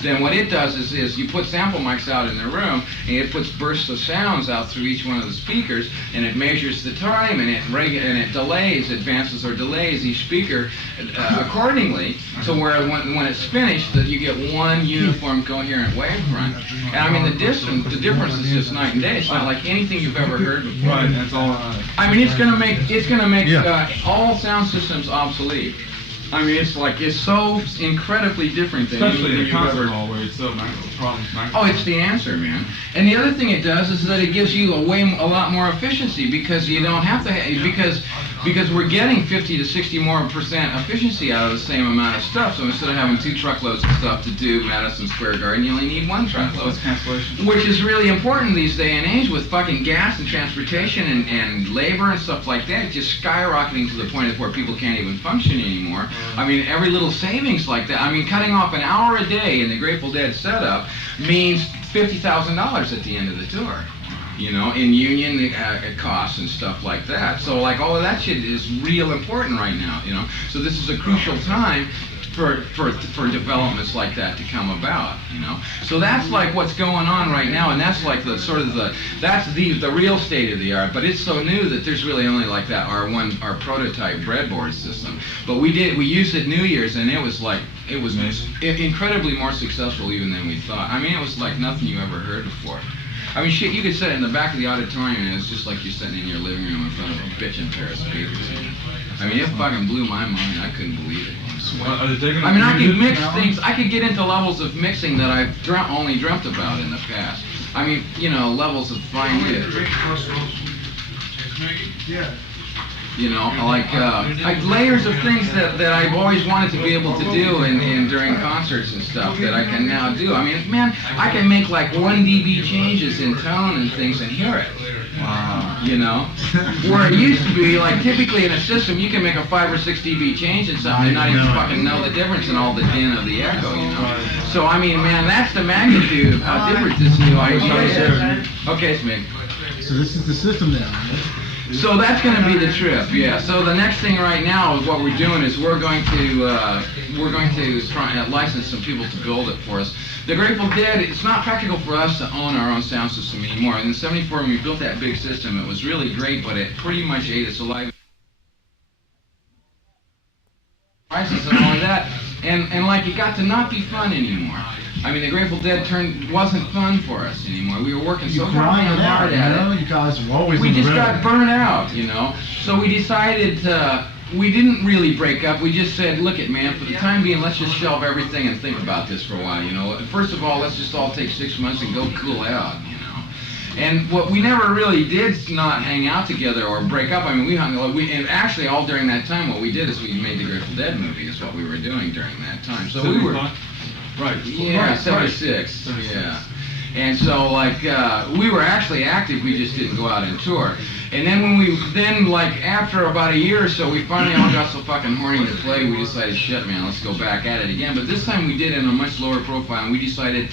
then what it does is you put sample mics out in the room, and it puts bursts of sounds out through each one of the speakers, and it measures the time, and it advances or delays each speaker accordingly, to where when it's finished, that you get one uniform coherent wavefront. And I mean the difference is just night and day. It's not like anything you've ever heard before. Right, that's all. I mean, it's gonna make all sound systems obsolete. I mean, it's so incredibly different than Especially anything in you've concert ever. hall where it's so problems. Oh, it's the answer, man. And the other thing it does is that it gives you a lot more efficiency because you don't have to because we're getting 50 to 60 more percent efficiency out of the same amount of stuff. So instead of having 2 truckloads of stuff to do Madison Square Garden, you only need 1 truckload. Cancellation. Which is really important these day and age with fucking gas and transportation and labor and stuff like that just skyrocketing to the point of where people can't even function anymore. I mean, every little savings like that. I mean, cutting off an hour a day in the Grateful Dead setup means $50,000 at the end of the tour. You know, in union costs and stuff like that. So like all of that shit is real important right now, you know. So this is a crucial time for developments like that to come about, you know. So that's like what's going on right now, and that's like the real state of the art. But it's so new that there's really only like that our prototype breadboard system. But we used it New Year's, and it was incredibly more successful even than we thought. I mean, it was like nothing you ever heard before. I mean, shit, you could sit in the back of the auditorium and it's just like you're sitting in your living room in front of a bitchin' pair of speakers. I mean, it fucking blew my mind. I couldn't believe it. I mean, I could mix things. I could get into levels of mixing that I've only dreamt about in the past. I mean, you know, levels of fine hit. Yeah. You know, like layers of things that I've always wanted to be able to do in during concerts and stuff that I can now do. I mean, man, I can make like 1 dB changes in tone and things and hear it. Wow. You know, where it used to be like typically in a system you can make a 5 or 6 dB change in something and not even fucking know the difference in all the din of the echo. You know. So I mean, man, that's the magnitude of how different this new idea is. Okay, Smig. So this is the system now. So that's going to be the trip, yeah. So the next thing right now is what we're doing is we're going to try and license some people to build it for us. The Grateful Dead, it's not practical for us to own our own sound system anymore. In '74 when we built that big system, it was really great, but it pretty much ate us alive. Prices and all of that, and like it got to not be fun anymore. I mean, the Grateful Dead wasn't fun for us anymore. We were working so hard at it. You guys were always we just got burnt out, you know. So we decided we didn't really break up. We just said, look it, man, for the time being, let's just shelve everything and think about this for a while, you know. First of all, let's just all take 6 months and go cool out, you know. And what we never really did not hang out together or break up. I mean, and actually all during that time, what we did is we made the Grateful Dead movie. Is what we were doing during that time. So we were, right? Yeah, 76. Yeah. And so like we were actually active. We just didn't go out and tour. And then like after about a year or so, we finally all got so fucking horny to play. We decided, shit, man, let's go back at it again. But this time we did it in a much lower profile, and we decided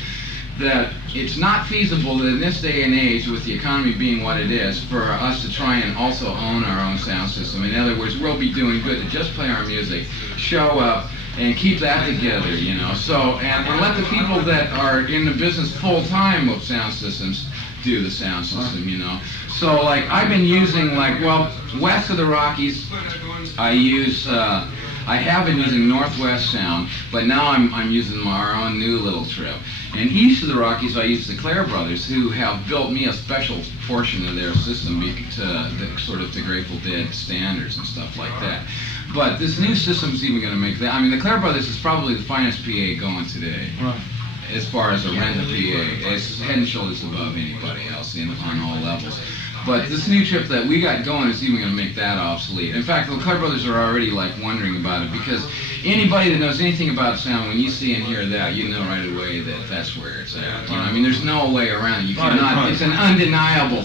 that it's not feasible in this day and age, with the economy being what it is, for us to try and also own our own sound system. In other words, we'll be doing good to just play our music, show up, and keep that together, you know. So, and let the people that are in the business full time of sound systems do the sound system, you know. So, like, I've been using, like, well, west of the Rockies, I have been using Northwest Sound, but now I'm using our own new little trip. And east of the Rockies, I use the Clare Brothers, who have built me a special portion of their system to sort of the Grateful Dead standards and stuff like that. But this new system's even going to make that. I mean, the Clare Brothers is probably the finest PA going today. Right. As far as a rental PA, it's head and shoulders above anybody else on all levels. But this new trip that we got going is even going to make that obsolete. In fact, the Clare Brothers are already like wondering about it, because anybody that knows anything about sound, when you see and hear that, you know right away that that's where it's at. You know, I mean, there's no way around it. You cannot. It's an undeniable.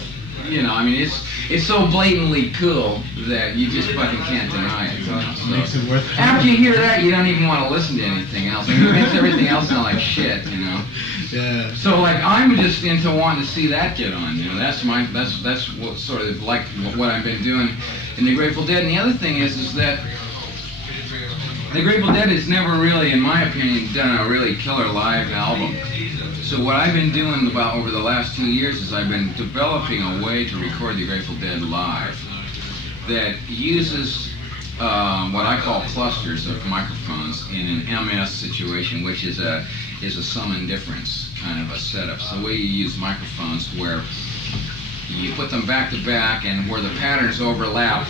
You know, I mean, it's so blatantly cool that you just fucking can't deny it. You know? Makes it worth it. After you hear that, you don't even want to listen to anything else. I mean, it makes everything else sound like shit, you know. Yeah. So like, I'm just into wanting to see that get on. You know, that's what sort of like what I've been doing in the Grateful Dead. And the other thing is that the Grateful Dead has never really, in my opinion, done a really killer live album. So what I've been doing about over the last 2 years is I've been developing a way to record the Grateful Dead live that uses what I call clusters of microphones in an MS situation, which is a sum and difference kind of a setup. So the way you use microphones where you put them back to back, and where the patterns overlap,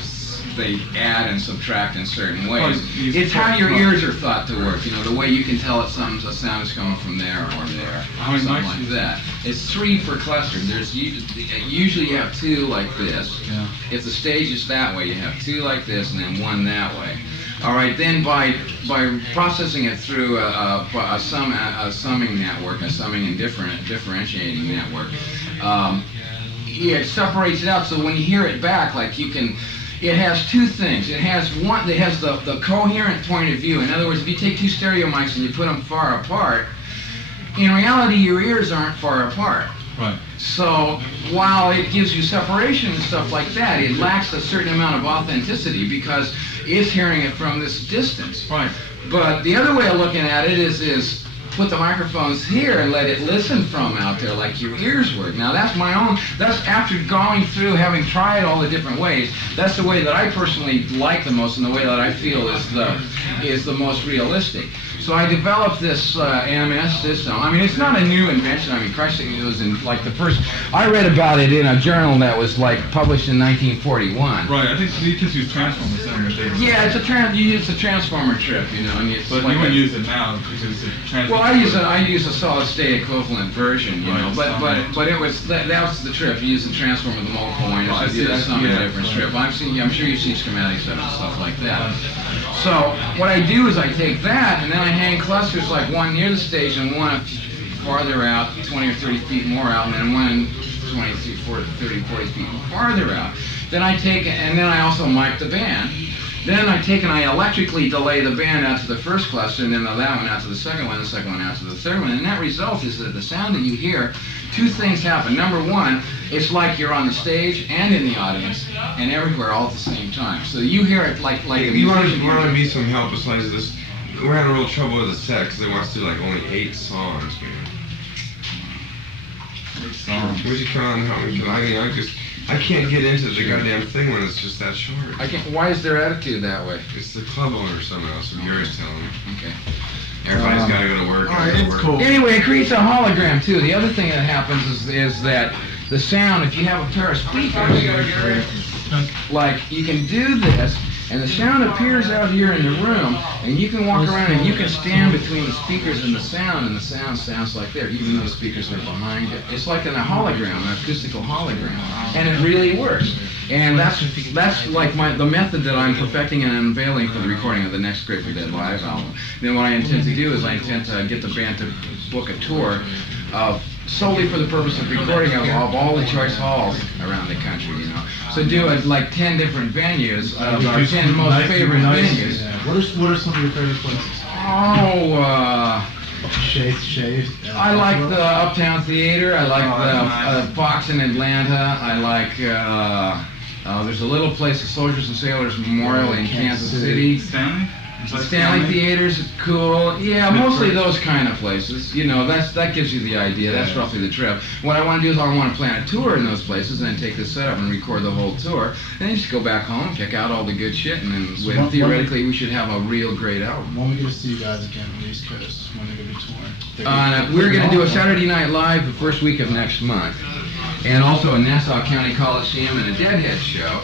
they add and subtract in certain ways. It's how your ears are thought to work, you know, the way you can tell a sound is coming from there or there, something like that. It's 3 per cluster. There's usually you have 2 like this. Yeah. If the stage is that way, you have 2 like this and then 1 that way. All right, then by processing it through a summing network, a summing and differentiating network, it separates it out. So when you hear it back, like you can. It has 2 things. It has one. It has the coherent point of view. In other words, if you take 2 stereo mics and you put them far apart, in reality, your ears aren't far apart. Right. So while it gives you separation and stuff like that, it lacks a certain amount of authenticity because it's hearing it from this distance. Right. But the other way of looking at it is put the microphones here and let it listen from out there like your ears work. Now that's my own, that's after going through, having tried all the different ways, that's the way that I personally like the most and the way that I feel is the most realistic. So I developed this MS system. I mean, it's not a new invention. I mean, Christ, it was in like the first, I read about it in a journal that was like published in 1941. Right, I think you just use transformers then. Yeah, you use a transformer trip, you know. And it's but like you wouldn't use it now because it's a transformer. Well, I use a solid state equivalent version, you know. But it was that was the trip. You use the transformer with the multiple winders. You do some different strip. I'm sure you've seen schematics of it and stuff like that. So what I do is I take that and then I hang clusters, like one near the stage and one farther out, 20 or 30 feet more out, and then one 20, 30, 40 feet farther out. Then I take, and then I also mic the band. Then I take and I electrically delay the band out to the first cluster, and then that one out to the second one out to the third one. And that result is that the sound that you hear, 2 things happen. Number 1, it's like you're on the stage and in the audience and everywhere all at the same time. So you hear it like if you want to be some help besides this, we're having real trouble with the set because they want us to do like only 8 songs, man. 8 songs. Would you come on and help me? Because I can't get into the goddamn thing when it's just that short. Why is their attitude that way? It's the club owner somehow, so Gary's telling me. Okay. Everybody's got to go to work. All right, it's cool. Anyway, it creates a hologram too. The other thing that happens is that the sound, if you have a pair of speakers, like you can do this, And the sound appears out here in the room, and you can walk around and you can stand between the speakers and the sound sounds like there, even though the speakers are behind it. It's like in a hologram, an acoustical hologram, and it really works. And that's like the method that I'm perfecting and unveiling for the recording of the next Grateful Dead live album. Then what I intend to do is I intend to get the band to book a tour solely for the purpose of recording of all the choice halls around the country, you know. So do like 10 different venues of our 10 most favorite venues. Yeah. What are some of your favorite places? Oh, Shave. I like the Uptown Theater. I like the Fox in Atlanta. I like, there's a little place, the Soldiers and Sailors Memorial in Kansas City. Stanley Theaters, cool. Yeah, mostly those kind of places. You know, that gives you the idea. That's roughly the trip. What I want to do is I want to plan a tour in those places and then take the setup and record the whole tour. Then just go back home, check out all the good shit, and then theoretically we should have a real great album. When we get to see you guys again on the East Coast, when they're going to be touring? We're going to do a Saturday Night Live the first week of next month. And also a Nassau County Coliseum and a Deadhead show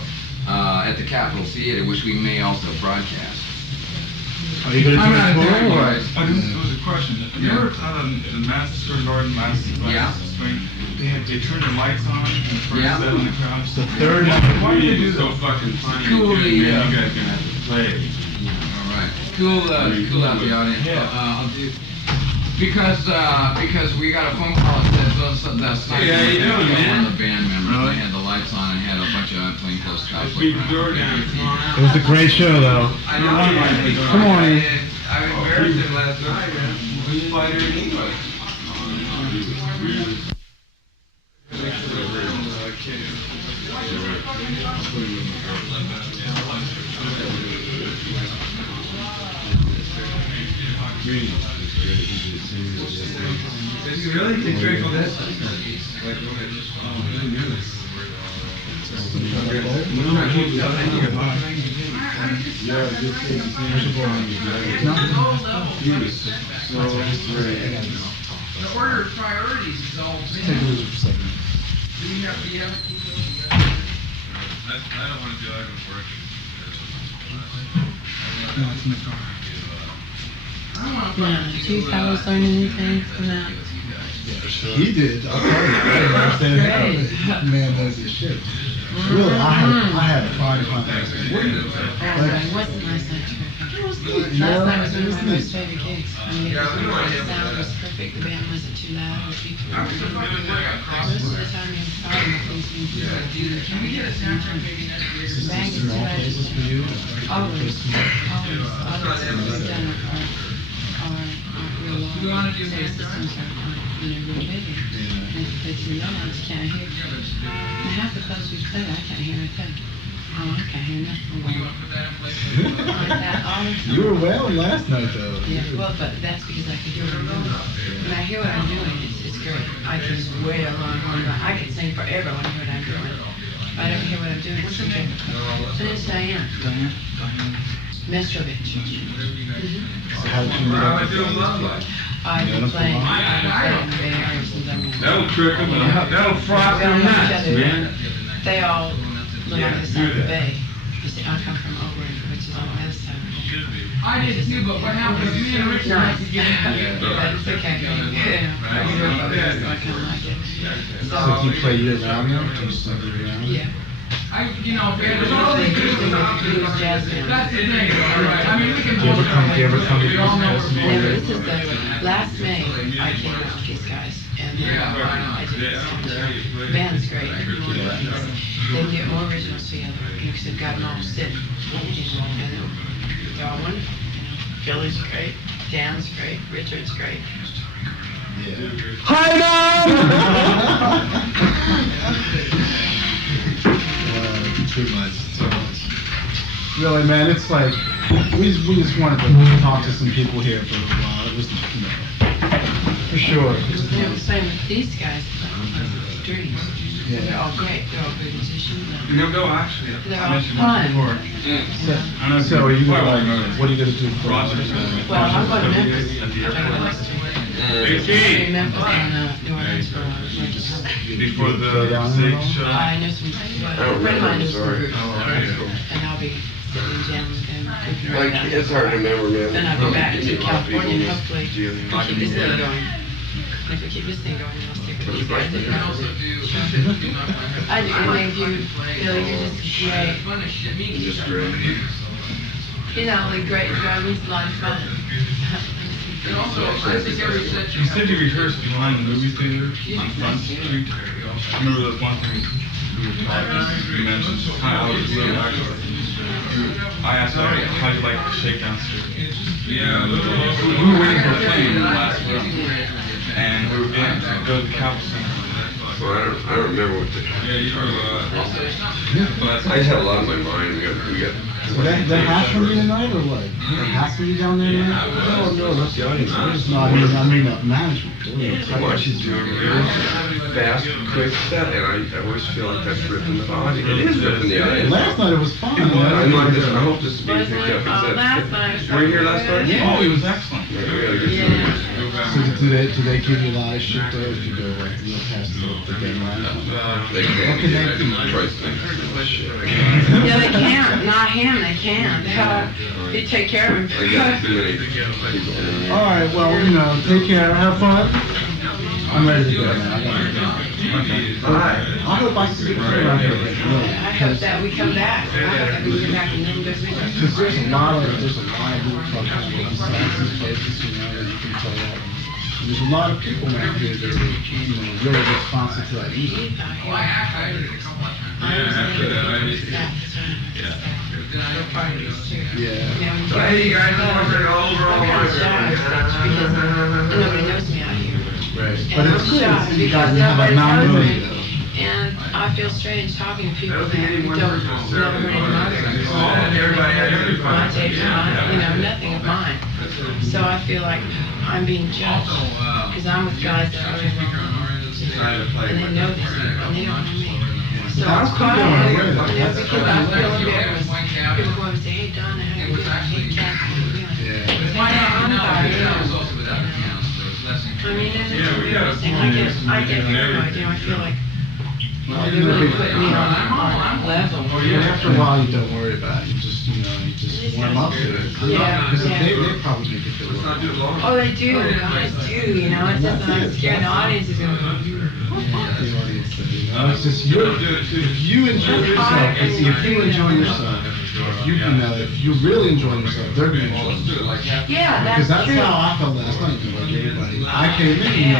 at the Capitol Theater, which we may also broadcast. Are you going to do I'm a not tour? doing or- it. There was a question. Have you ever thought of the Madison Square Garden last spring? They turned the lights on and the first Yeah. set on the crowd. The third Why did they do so fucking funny? Cool the, You guys gonna have to play. All right. Cool out the audience. I'll do. Because we got a phone call that says the Yeah, you doing, man? one of the band members. They had the lights on and had a bunch of plainclothes cops Keep looking the door around. down. It was a great show, though. I know. Come on. I embarrassed him last night, man. We fight her in English. Did you really? Did Grateful Dead? The order of priorities is all Take a look for a second. Do you have I don't want to do that work. No, it's in the car. Yeah, do you fellas learn anything from that? He did. I'll tell you. I didn't understand it. That man knows his shit. Really, I had a fine time. Oh, it wasn't last night terrific. Last night was one of my most favorite gigs. I mean, the sound was perfect, the band wasn't too loud, the people were most of the time you were sorry that things seemed to do. Can we get a soundtrack? Bang is too loud. Always. We've done our real long sound systems are, real big. And because you know, you can't hear. And half the clubs we play, I can't hear a thing. Oh, I can't hear nothing. Like that all the time. You were wailing last night, though. Yeah, well, but that's because I can hear what I'm doing. When I hear what I'm doing, it's great. I can wail on. I can sing forever when I hear what I'm doing. If I don't hear what I'm doing, it's too difficult. And it's Diane. Mestrovich. How did you meet up with them? I've been playing in the Bay Area since I was. That'll trick them. That'll froth them nuts, man. They all live on the side of the bay. You see, I come from Oakland, which is on the west side. I did too, but what happened is me and Richard had to get in. But it's okay. Yeah, I grew up over there, so I kind of like it. So do you play year-round now? Do you sing year-round? Yeah. There's all these Blues, jazz band. That's the thing, all right. I mean, we can Do you ever come to we all know East we're Yeah, Coast? this is the last May I came out with these guys, and I did this song. The band's great. They can get more originals together because they've got them all sitting, and they're all wonderful. Billy's great, Dan's great, Richard's great. Hi, Too much. Really, man, it's like we just wanted to talk to some people here for a while. It was, for sure. The same with these guys, Dreams. Yeah. They're all great. They're all good musicians. Bill, actually, They're I all mentioned once fun. before. So are you what are you gonna do for Well, I'm going to Memphis. I'm going to Memphis. Hey, Memphis and New Orleans for before the stage show. I know some, a friend of mine knows some groups, and I'll be sitting and jamming with him. cooking right Like, now. it's hard to remember, man. Then I'll go back Give to me a lot of people California and in this hopefully deal. keep this thing going. And if we keep this thing going, then I'll stick with these guys. I do, and then you're just great. You're just great. You know, like great driving's a lot of fun. You said you rehearsed behind the movie theater on Front Street. I remember that one thing we were talking. You mentioned how I was a little I asked her how you like the shakedown street. Yeah, we were waiting for a plane in the last room, and we were getting to go to the Capitol Center. Well, I don't remember what the. Yeah, you But I just have a lot in my mind. We got. So that has to be tonight or what? That has to be down there tonight? No, that's the audience. No, I mean management. Watch you do a real fast, quick set, and I always feel like that's ripping the audience. It is ripping the audience. Last night it was fun. I'm like this. I hope this is being picked up. Last night. Were you here last night? Yeah. Oh, it was excellent. Yeah, we gotta get So do they give you a lot of shit though if you go like past the deadline? They can't get price things. Yeah, they can. Not him, they can. They take care of I him. got too many people. All right, well, take care, have fun. I'm ready to go, man. I gotta go. I hope I see you around here. I hope that we come back. I hope that we get back and then go through that. Because there's a lot of little fucking fancy places, that you can play at. There's a lot of people around here that are, really responsive to that music. Hey, you guys, nobody knows me out here. Right. And But I'm it's good. shocked You guys because have nobody a non knows million me. And I feel strange talking to people that don't never heard any of my records. My tapes, nothing of mine. So I feel like I'm being judged because I'm with guys that are already well, and they know this, and they don't know me. So it's quiet, because I feel embarrassed. People go up and say, hey, Donna, how you doing? Hey, Jack, how you doing? Yeah. Why not? I'm fine. I mean, and it's embarrassing. I get paranoid, I feel like, they're really putting me on our level. After a while, you don't worry about it. You just warm up to it. Because they probably make it feel good. Oh, they do. Guys do. It's just that I'm scared the audience is going to go. It's just if you enjoy yourself, if you enjoy yourself, if you really enjoy yourself, they're going to enjoy yourself. Yeah, Because that's that's true. how I felt last night, like everybody. I came in,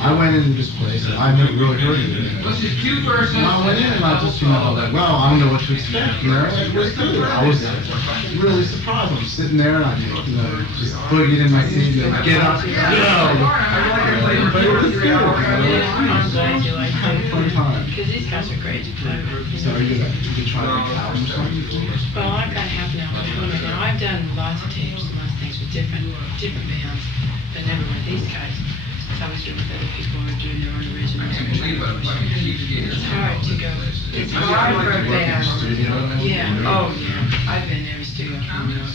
I went into this place and I never really heard of it. And I went in and I just, like, well, I don't know what to expect, It was good. I was really surprised. I'm sitting there and I, just boogieing in my seat, get up, go. But it was good. I'm glad you like Had a fun time. because these guys are great to play with. So you could try to make album or something? Well, I've got half an hour before me now. I've done lots of tapes and lots of things with different bands, but never with these guys. So I was doing with other people who are doing their own originals. It's hard to go. It's hard for a band. Yeah. Oh, yeah. I've been in every studio in California,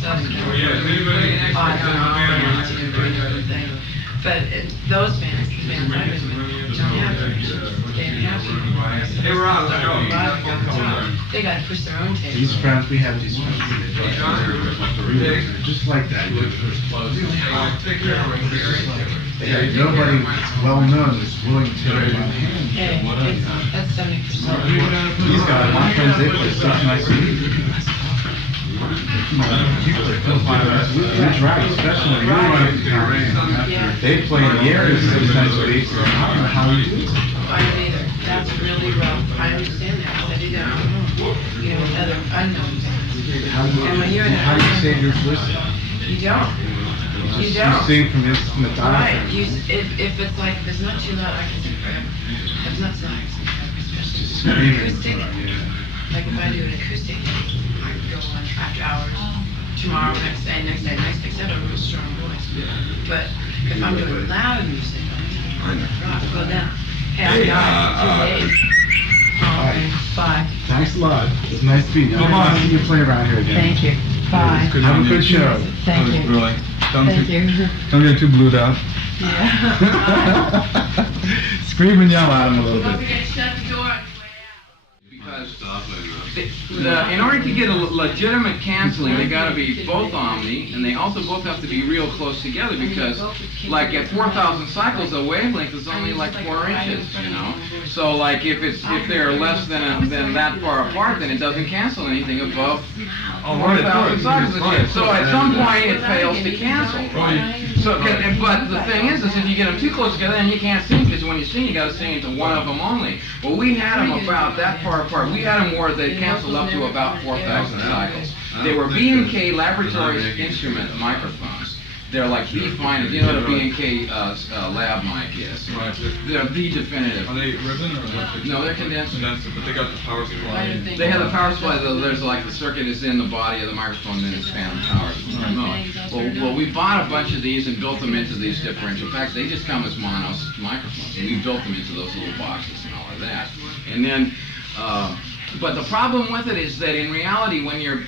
Southern California, off and on, to bring everything. But those bands, the bands I've been with, don't have permissions. They don't have to. Hey, Rob, let's go. They got to push their own tapes. These friends, we have these friends. Just like that. Nobody well known is willing to take it on hand. Hey, that's 70%. These guys, my friends, they play such nice music. That's right, especially when you're running town. They play in the area 6 nights a week. I don't know how you do it. I don't either. That's really rough. I understand that because I do that with other unknown bands. How do you save your voice? You don't. You You don't. sing from the Right. diaphragm. If it's like, if it's not too loud, I can sing forever. If it's not too loud, I can sing forever. Especially Screaming. acoustic. Like if I do an acoustic, I can go on after hours. Tomorrow, next day, except I have a real strong voice. But if I'm doing loud music, rock, go down. Hey, I'm 2 days. Bye. Thanks a lot. It's nice to meet you. Come on. See you play around here again. Thank you. Bye. Good Have on a you. good show. Thank you. Really. Don't Thank you. Don't get too blued out. Yeah. Scream and yell at him a little Don't bit. forget to shut the door on your way out. Because Stop it. in order to get a legitimate canceling, they got to be both omni, and they also both have to be real close together because, like at 4,000 cycles, the wavelength is only like 4 inches, you know. So like if they're less than that far apart, then it doesn't cancel anything above 4,000 cycles. So at some point it fails to cancel. So, but the thing is if you get them too close together, then you can't sing because when you sing, you got to sing into one of them only. Well, we had them about that far apart. We had them where they canceled up to about 4,000 cycles. They were B&K laboratory instrument microphones. They're like the finest. You know what a B&K lab mic is? Right. They're the definitive. Are they ribbon or electric? No, they're condenser. Condenser, but they got the power supply. They have the power supply. There's like the circuit is in the body of the microphone, and then it's phantom power from the remote. Well, we bought a bunch of these and built them into these differential packs. They just come as mono microphones, and we built them into those little boxes and all of that. And then, but the problem with it is that in reality, when you're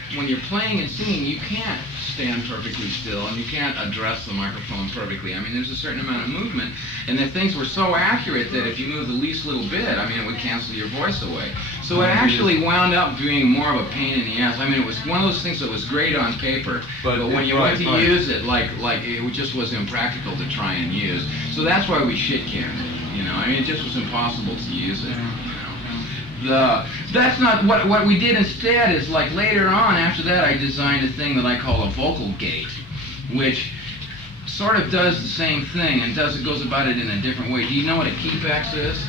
playing and singing, you can't stand perfectly still, and you can't address the microphone perfectly. I mean, there's a certain amount of movement, and the things were so accurate that if you move the least little bit, I mean, it would cancel your voice away. So it actually wound up being more of a pain in the ass. I mean, it was one of those things that was great on paper, but when you went to use it, like it just was impractical to try and use. So that's why we shit canned it. You know, I mean, it just was impossible to use it. That's not what we did instead is like later on after that I designed a thing that I call a vocal gate, which sort of does the same thing and goes about it in a different way. Do you know what a keyfax is?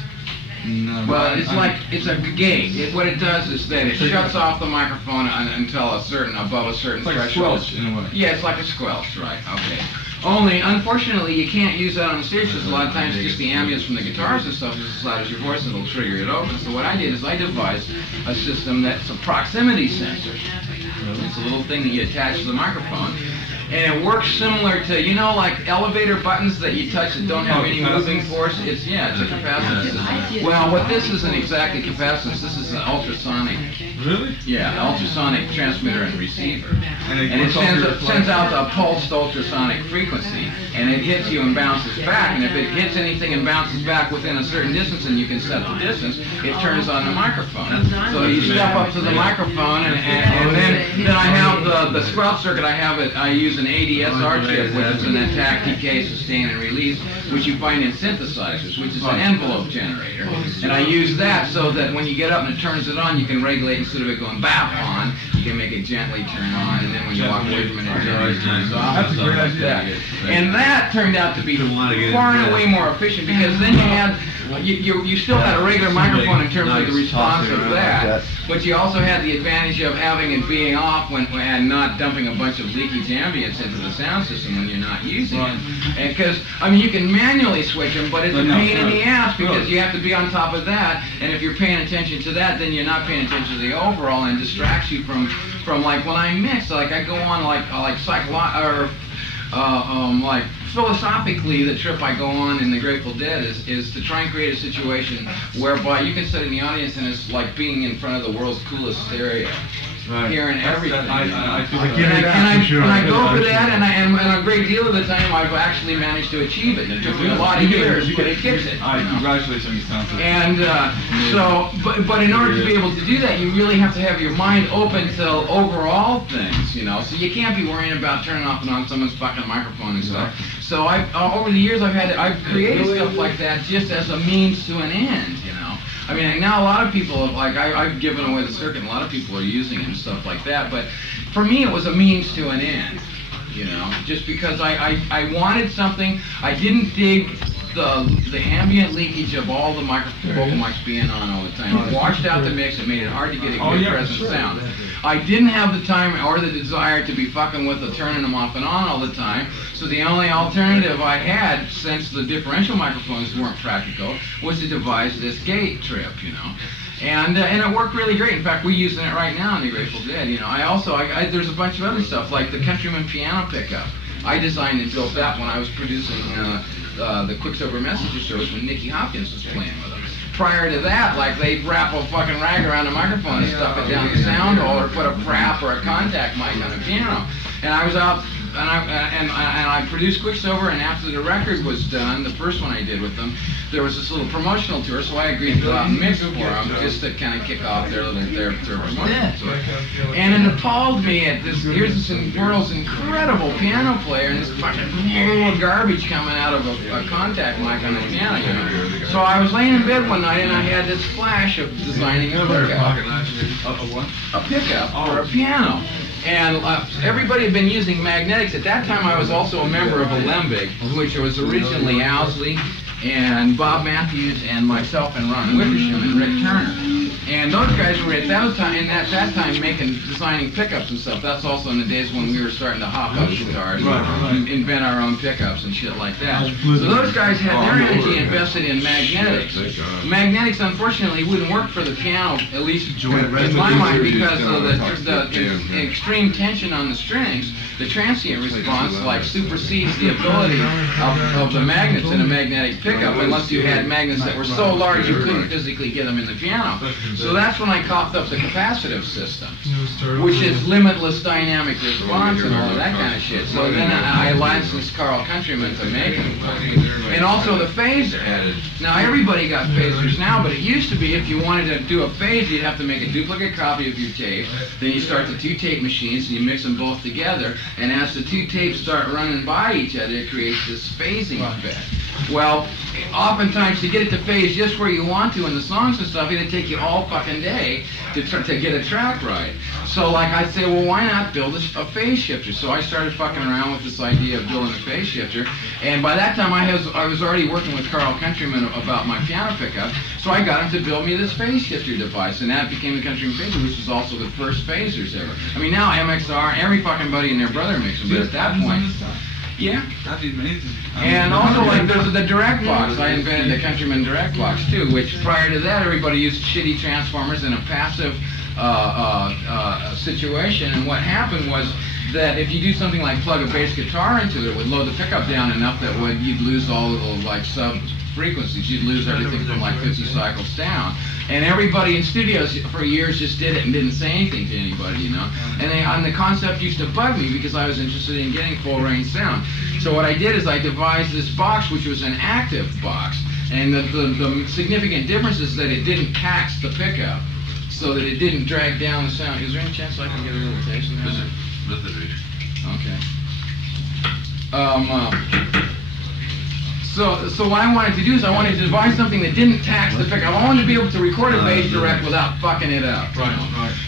No. Well, it's a gate. What it does is that it shuts off the microphone until above a certain It's like a threshold. squelch in a way. Yeah, it's like a squelch, right? Okay. Only, unfortunately, you can't use that on the stage because a lot of times just the ambience from the guitars and stuff is as loud as your voice and it'll trigger it open. So what I did is I devised a system that's a proximity sensor. It's a little thing that you attach to the microphone. And it works similar to, you know, like elevator buttons that you touch that don't have any moving force. It's a capacitance system. Well, what this isn't exactly capacitance. This is an ultrasonic. Really? Yeah, ultrasonic transmitter and receiver. And it sends out a pulsed ultrasonic frequency, and it hits you and bounces back. And if it hits anything and bounces back within a certain distance, and you can set the distance, it turns on the microphone. So you step up to the microphone, and then I have the squelch circuit. I use an ADSR chip, which is an attack, decay, sustain, and release, which you find in synthesizers, which is an envelope generator. And I use that so that when you get up and it turns it on, you can regulate instead of it going bap on, you can make it gently turn on, and then when you walk away from it, it gently turns off. That's a great idea. And that turned out to be far and away more efficient because then you still had a regular microphone in terms of the response of that, but you also had the advantage of having it being off and not dumping a bunch of leakage ambience into the sound system when you're not using it. And because, I mean, you can manually switch them, but it's a pain in the ass because you have to be on top of that, and if you're paying attention to that, then you're not paying attention to the overall and distracts you from like when I mix, like I go on like philosophically, the trip I go on in the Grateful Dead is to try and create a situation whereby you can sit in the audience and it's like being in front of the world's coolest stereo. Right. Hearing everything. I feel And I go for that, and a great deal of the time I've actually managed to achieve it. It took me a lot of years, but it gets it. Congratulations on your sound system. And but in order to be able to do that, you really have to have your mind open to overall things, you know. So you can't be worrying about turning off and on someone's fucking microphone and stuff. So over the years I've created stuff like that just as a means to an end, you know. I mean, now a lot of people, like, I've given away the circuit, and a lot of people are using it and stuff like that, but for me it was a means to an end, you know, just because I wanted something. I didn't dig the ambient leakage of all the vocal mics being on all the time. It washed out the mix. It made it hard to get a good present sound. I didn't have the time or the desire to be fucking with turning them off and on all the time. So the only alternative I had, since the differential microphones weren't practical, was to devise this gate trip, you know. And it worked really great. In fact, we're using it right now in the Grateful Dead. You know, there's a bunch of other stuff like the Countryman piano pickup. I designed and built that when I was producing the Quicksilver Messenger service when Nicky Hopkins was playing with them. Prior to that, like, they'd wrap a fucking rag around the microphone and stuff it down the sound hole or put a prap or a contact mic on a piano. And I was out I produced Quicksilver, and after the record was done, the first one I did with them, there was this little promotional tour, so I agreed to go out and mix for them, just to kind of kick off their promotional tour. And it appalled me at this, here's this world's incredible piano player, and this fucking little garbage coming out of a contact mic on the piano, you know. So I was laying in bed one night, and I had this flash of designing a pickup. A pickup for a piano. And everybody had been using magnetics. At that time, I was also a member of Alembic, which was originally Owsley and Bob Matthews and myself and Ron Wickersham and Rick Turner. And those guys were at that time designing pickups and stuff. That's also in the days when we were starting to hop up guitars and invent our own pickups and shit like that. So those guys had their energy invested in magnetics. Magnetics, unfortunately, wouldn't work for the piano, at least in my mind, because of the extreme tension on the strings. The transient response supersedes the ability of the magnets in a magnetic pickup, unless you had magnets that were so large you couldn't physically get them in the piano. So that's when I coughed up the capacitive system, which is limitless dynamic response and all of that kind of shit. So then I licensed Carl Countryman to make them. And also the phaser. Now everybody got phasers now, but it used to be if you wanted to do a phase, you'd have to make a duplicate copy of your tape. Then you start the two tape machines and you mix them both together. And as the two tapes start running by each other, it creates this phasing effect. Well, oftentimes to get it to phase just where you want to in the songs and stuff, it'd take you all fucking day to get a track right. So like I'd say, well, why not build a phase shifter? So I started fucking around with this idea of building a phase shifter. And by that time I was already working with Carl Countryman about my piano pickup. So I got him to build me this phase shifter device, and that became the Countryman phaser, which was also the first phasers ever. I mean, now MXR, every fucking buddy and their brother makes them, but at that point, yeah. That'd be amazing. And also, like, there's the direct box. I invented the Countryman direct box, too, which prior to that, everybody used shitty transformers in a passive situation. And what happened was that if you do something like plug a bass guitar into it, it would load the pickup down enough that you'd lose all of the, like, sub-frequencies. You'd lose everything from, like, 50 cycles down. And everybody in studios for years just did it and didn't say anything to anybody, you know. And the concept used to bug me because I was interested in getting full range sound. So what I did is I devised this box, which was an active box. And the significant difference is that it didn't tax the pickup, so that it didn't drag down the sound. Is there any chance I can get a little taste of that? Okay. So what I wanted to do is I wanted to devise something that didn't tax the pickup. I wanted to be able to record a bass direct without fucking it up. Right.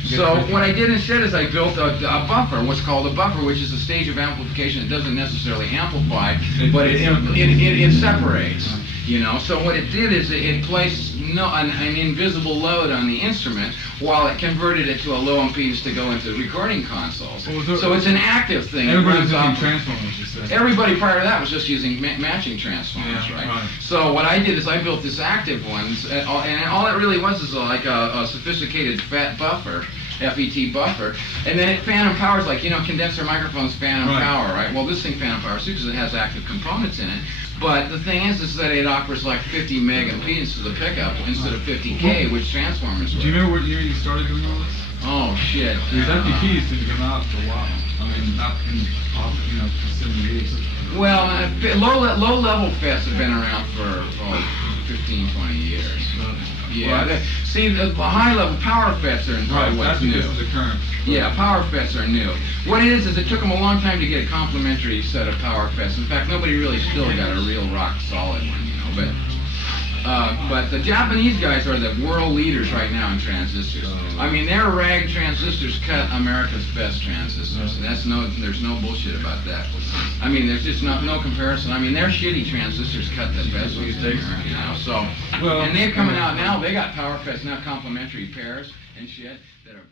So what I did instead is I built a buffer, what's called a buffer, which is a stage of amplification that doesn't necessarily amplify, but it separates. You know, so what it did is it placed an invisible load on the instrument while it converted it to a low impedance to go into the recording consoles. So it's an active thing. Everybody's using transformers, you said. Everybody prior to that was just using matching transformers, right? So what I did is I built this active one, and all it really was is like a sophisticated FET buffer. FET buffer, and then it phantom powers, like, you know, condenser microphones phantom power, right? Well, this thing phantom powers too because it has active components in it. But the thing is that it offers like 50 meg impedance to the pickup instead of 50K, which transformers were. Do you remember what year you started doing all this? Oh shit! Because FETs didn't come out for a while. I mean, not in pop, you know, for 70 years. Well, low level FETs have been around for 15, 20 years. Yeah, see, the high level power FETs are what's new. This is the current. Yeah, power FETs are new. What it is it took them a long time to get a complementary set of power FETs. In fact, nobody really still got a real rock solid one, you know. But the Japanese guys are the world leaders right now in transistors. I mean, their rag transistors cut America's best transistors. There's no bullshit about that. I mean, there's just no comparison. I mean, their shitty transistors cut the best we take, you know. So, and they're coming out now. They got power FETs now, complementary pairs and shit that are.